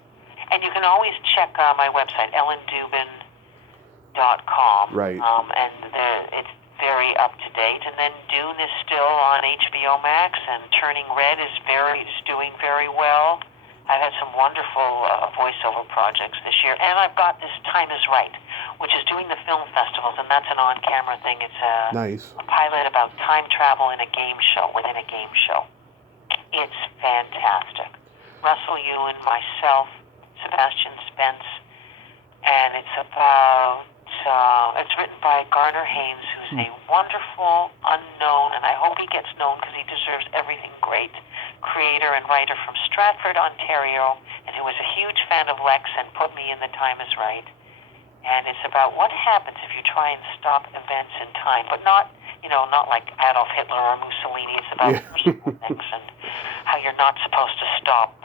And you can always check my website, ellendubin.com. Right. And it's very up to date. And then Dune is still on HBO Max, and Turning Red is doing very well. I've had some wonderful voiceover projects this year, and I've got this Time is Right, which is doing the film festivals, and that's an on-camera thing. It's a pilot about time travel in a game show, within a game show. It's fantastic. Russell Ewan, myself, Sebastian Spence, and it's about, it's written by Garner Haynes, who's a wonderful, unknown, and I hope he gets known because he deserves everything great, creator and writer from Stratford, Ontario, and who was a huge fan of Lexx and put me in The Time is Right. And it's about what happens if you try and stop events in time, but not like Adolf Hitler or Mussolini. It's about personal things and how you're not supposed to stop.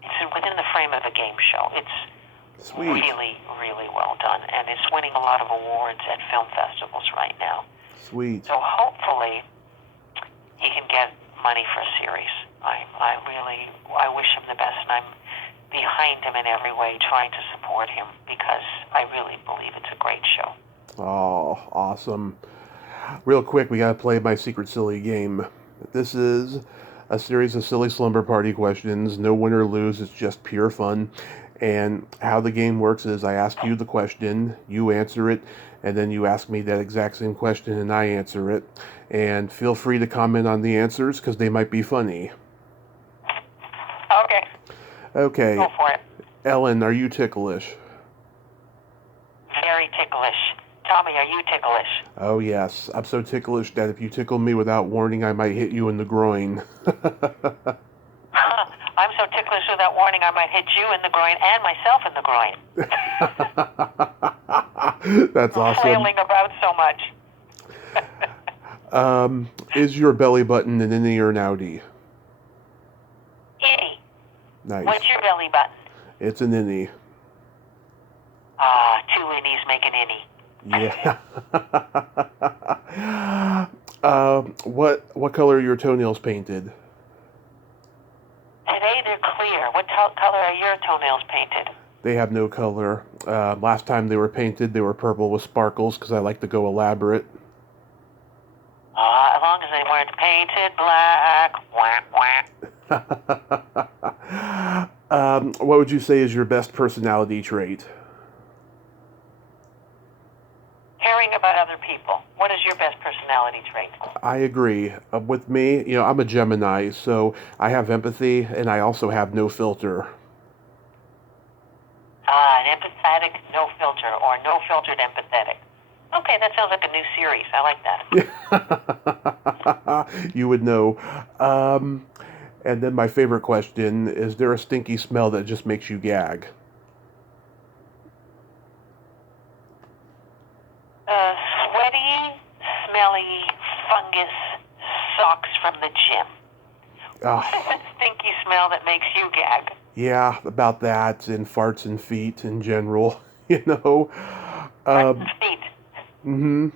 It's within the frame of a game show. It's really, really well done, and it's winning a lot of awards at film festivals right now. Sweet. So hopefully he can get money for a series. I wish him the best, and I'm behind him in every way, trying to support him, because I really believe it's a great show. Oh, awesome. Real quick, we gotta play my secret silly game. This is a series of silly slumber party questions. No win or lose, it's just pure fun. And how the game works is I ask you the question, you answer it, and then you ask me that exact same question and I answer it. And feel free to comment on the answers, because they might be funny. Okay. Go for it. Ellen, are you ticklish? Very ticklish. Tommy, are you ticklish? Oh, yes. I'm so ticklish that if you tickle me without warning, I might hit you in the groin. I'm so ticklish without warning, I might hit you in the groin and myself in the groin. That's awesome. Flailing about so much. Is your belly button an innie or an outie? Innie. Nice. What's your belly button? It's an innie. Two innies make an innie. Yeah. What color are your toenails painted? Today they're clear. What color are your toenails painted? They have no color. Last time they were painted, they were purple with sparkles, because I like to go elaborate. As long as they weren't painted black. Wah, wah. What would you say is your best personality trait? Caring about other people. What is your best personality trait? I agree. With me, I'm a Gemini, so I have empathy, and I also have no filter. An empathetic no filter, or no filtered empathetic. Okay, that sounds like a new series. I like that. You would know. And then my favorite question, is there a stinky smell that just makes you gag? Sweaty, smelly, fungus socks from the gym. What is that stinky smell that makes you gag? Yeah, about that, and farts and feet in general, Farts and feet. Mm-hmm.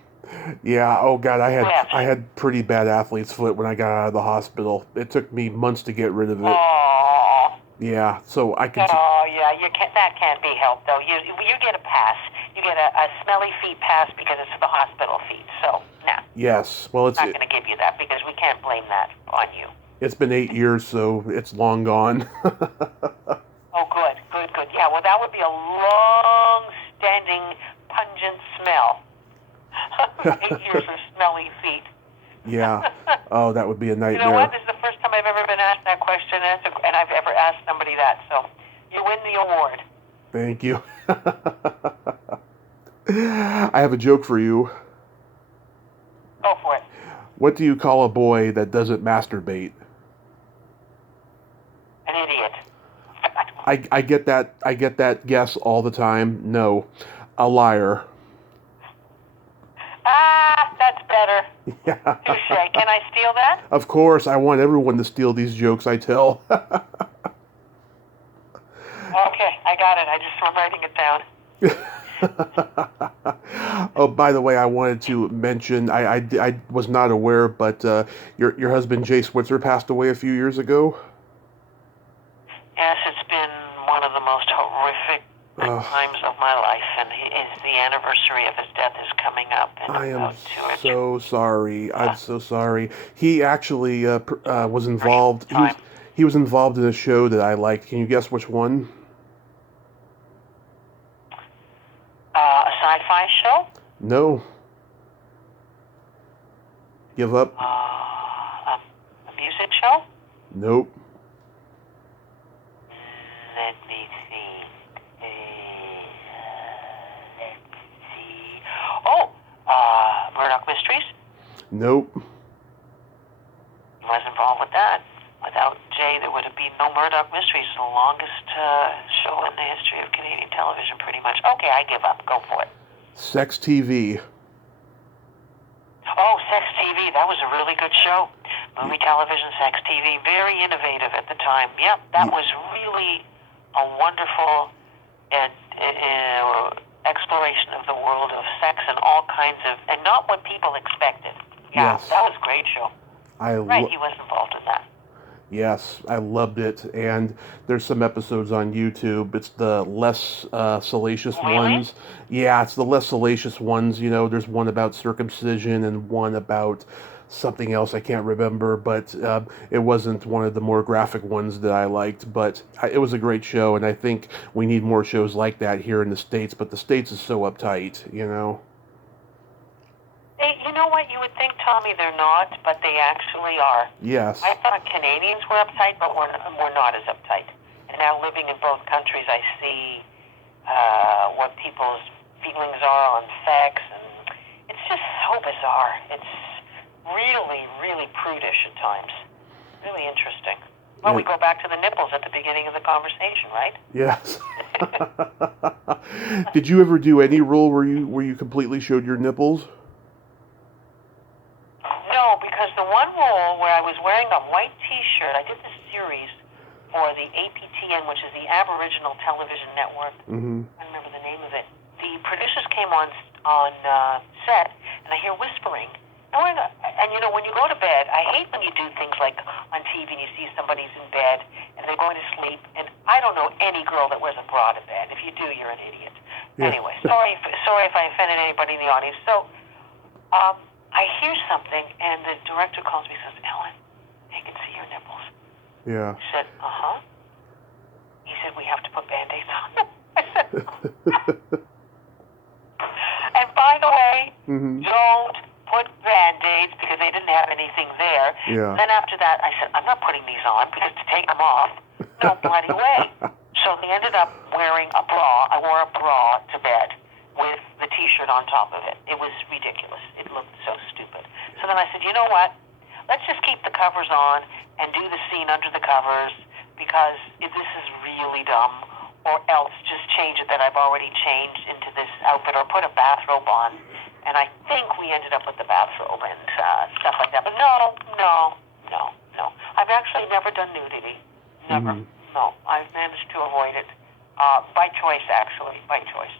Yeah. Oh God, Swift. I had pretty bad athlete's foot when I got out of the hospital. It took me months to get rid of it. Oh. Yeah. So I could. Oh yeah, that can't be helped though. You get a pass. You get a smelly feet pass because it's the hospital feet. So nah, Yes. Well, not going to give you that because we can't blame that on you. it's been 8 years, so it's long gone. Oh good, good, good. Yeah, well that would be a long-standing, pungent smell. 8 years of smelly feet. Yeah. Oh, that would be a You know what? nightmare. This is the first time I've ever been asked that question, and I've ever asked somebody that. So you win the award. Thank you. I have a joke for you. Go for it. What do you call a boy that doesn't masturbate? An idiot. I get that. I get that guess all the time. No, a liar. Ah, that's better. Yeah. Touche. Can I steal that? Of course, I want everyone to steal these jokes I tell. Okay, I got it. I'm writing it down. Oh, by the way, I wanted to mention I was not aware, but your husband Jay Switzer passed away a few years ago. Yes, it's been one of the most horrific Ugh. times of my life, and the anniversary of his death is coming up in I am about 2 or 3 so sorry. I'm so sorry. He actually was involved. time. He was involved in a show that I liked. Can you guess which one? A sci-fi show? No. Give up? A music show? Nope. Let me think. Let's see. Oh, Murdoch Mysteries? Nope. He was involved with that. Without Jay, there would have been no Murdoch Mysteries, the longest show in the history of Canadian television, pretty much. Okay, I give up. Go for it. Sex TV. Oh, Sex TV. That was a really good show. Movie, television, Sex TV. Very innovative at the time. Yep, that was really a wonderful exploration of the world of sex and all kinds of, and not what people expected. Yeah, Yes. that was a great show. Right, he was involved in that. Yes, I loved it, and there's some episodes on YouTube. It's the less salacious ones. Yeah, it's the less salacious ones. You know, there's one about circumcision and one about something else I can't remember, but it wasn't one of the more graphic ones that I liked. But it was a great show, and I think we need more shows like that here in the States. But the States is so uptight, you know. You know what? You would think, Tommy, they're not, but they actually are. Yes. I thought Canadians were uptight, but we're not as uptight. And now living in both countries, I see what people's feelings are on sex, and it's just so bizarre. It's really, really prudish at times. Really interesting. Well, we go back to the nipples at the beginning of the conversation, right? Yes. Did you ever do any role where you completely showed your nipples? No, because the one role where I was wearing a white T-shirt, I did this series for the APTN, which is the Aboriginal Television Network. Mm-hmm. I don't remember the name of it. The producers came on set, and I hear whispering. And you know, when you go to bed, I hate when you do things like on TV and you see somebody's in bed and they're going to sleep. And I don't know any girl that wears a bra to bed. If you do, you're an idiot. Yeah. Anyway, sorry if I offended anybody in the audience. So, I hear something, and the director calls me and says, "Ellen, I can see your nipples." Yeah. I said, "Uh-huh." He said, "We have to put Band-Aids on them." I said, and by the way, don't put Band-Aids because they didn't have anything there. Yeah. Then after that, I said, "I'm not putting these on because to take them off, no bloody way." So they ended up wearing a bra. I wore a bra to bed with the T-shirt on top of it. It was ridiculous. It looked so stupid. So then I said, you know what? Let's just keep the covers on and do the scene under the covers because this is really dumb. Or else just change it that I've already changed into this outfit or put a bathrobe on. And I think we ended up with the bathrobe and stuff like that. But no. I've actually never done nudity. Never. No. I've managed to avoid it. By choice, actually. By choice.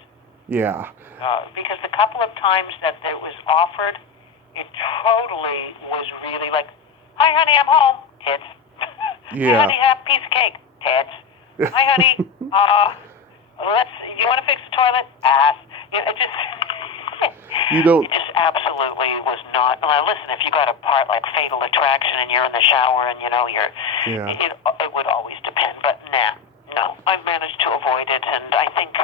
Yeah. Because the couple of times that it was offered, it totally was really like, "Hi, honey, I'm home." Tits. "Hey, Yeah. honey, have a piece of cake." Tits. "Hi, honey, you want to fix the toilet?" Ass. It just, You don't. it just absolutely was not. Well, listen, if you got a part like Fatal Attraction and you're in the shower and Yeah. it would always depend. But no, I've managed to avoid it, and I think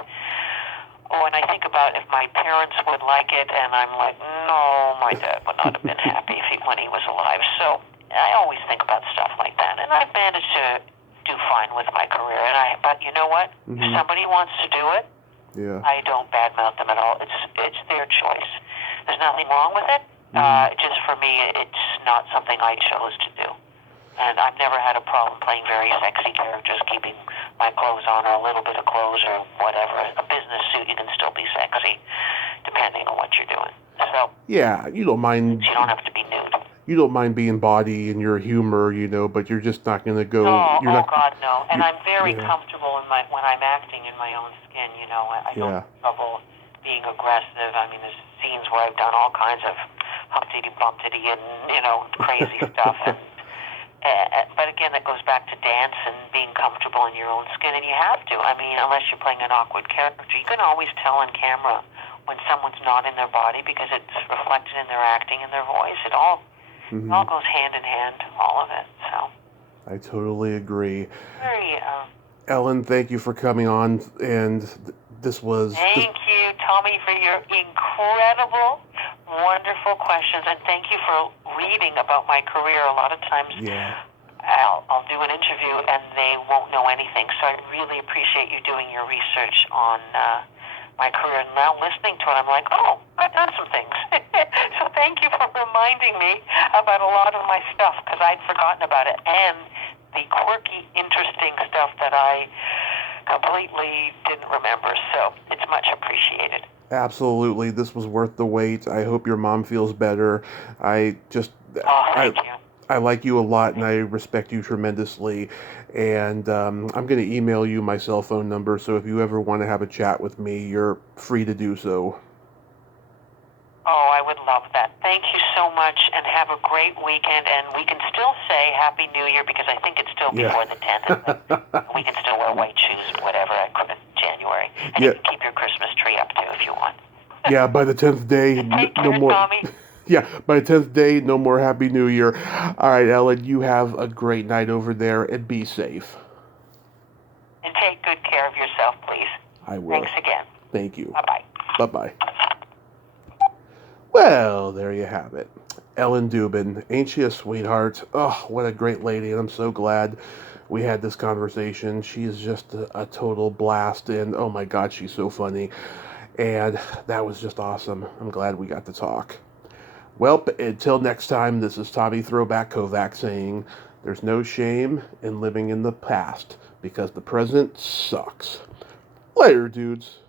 when I think about if my parents would like it, and I'm like, no, my dad would not have been happy when he was alive. So I always think about stuff like that, and I've managed to do fine with my career. But you know what? Mm-hmm. If somebody wants to do it, Yeah. I don't badmouth them at all. It's their choice. There's nothing wrong with it. Just for me, it's not something I chose to do. And I've never had a problem playing very sexy characters, keeping my clothes on or a little bit of clothes or whatever. A business suit, you can still be sexy, depending on what you're doing. So Yeah, you don't mind. you don't have to be nude. You don't mind being body in your humor, but you're just not going to go. God, no. And I'm very comfortable when I'm acting in my own skin. I don't have trouble being aggressive. I mean, there's scenes where I've done all kinds of humpty-bumpty and crazy stuff. But again, that goes back to dance and being comfortable in your own skin, and you have to. I mean, unless you're playing an awkward character, you can always tell on camera when someone's not in their body because it's reflected in their acting and their voice. It all goes hand in hand, all of it. So I totally agree. very. Ellen, thank you for coming on, and this was. Thank you, Tommy, for your incredible, wonderful questions, and thank you for reading about my career. A lot of times, I'll do an interview and they won't know anything. So I really appreciate you doing your research on my career. And now listening to it, I'm like, oh, I've done some things. So thank you for reminding me about a lot of my stuff because I'd forgotten about it. And the quirky, interesting stuff that I completely didn't remember. So it's much appreciated. Absolutely. This was worth the wait. I hope your mom feels better. Thank you. I like you a lot, and I respect you tremendously. And I'm going to email you my cell phone number, so if you ever want to have a chat with me, you're free to do so. Oh, I would love that. Thank you so much, and have a great weekend. And we can still say Happy New Year because I think it's still before the 10th. We can still wear white shoes, whatever, in January. And you can keep your Christmas tree up, too, if you want. Yeah, by the 10th day, no more. Tommy. Yeah, by the 10th day, no more Happy New Year. All right, Ellen, you have a great night over there, and be safe. And take good care of yourself, please. I will. Thanks again. Thank you. Bye-bye. Bye-bye. Well, there you have it. Ellen Dubin. Ain't she a sweetheart? Oh, what a great lady, and I'm so glad we had this conversation. She is just a total blast, and oh my God, she's so funny. And that was just awesome. I'm glad we got to talk. Well, until next time, this is Tommy Throwback Kovac saying, there's no shame in living in the past because the present sucks. Later, dudes.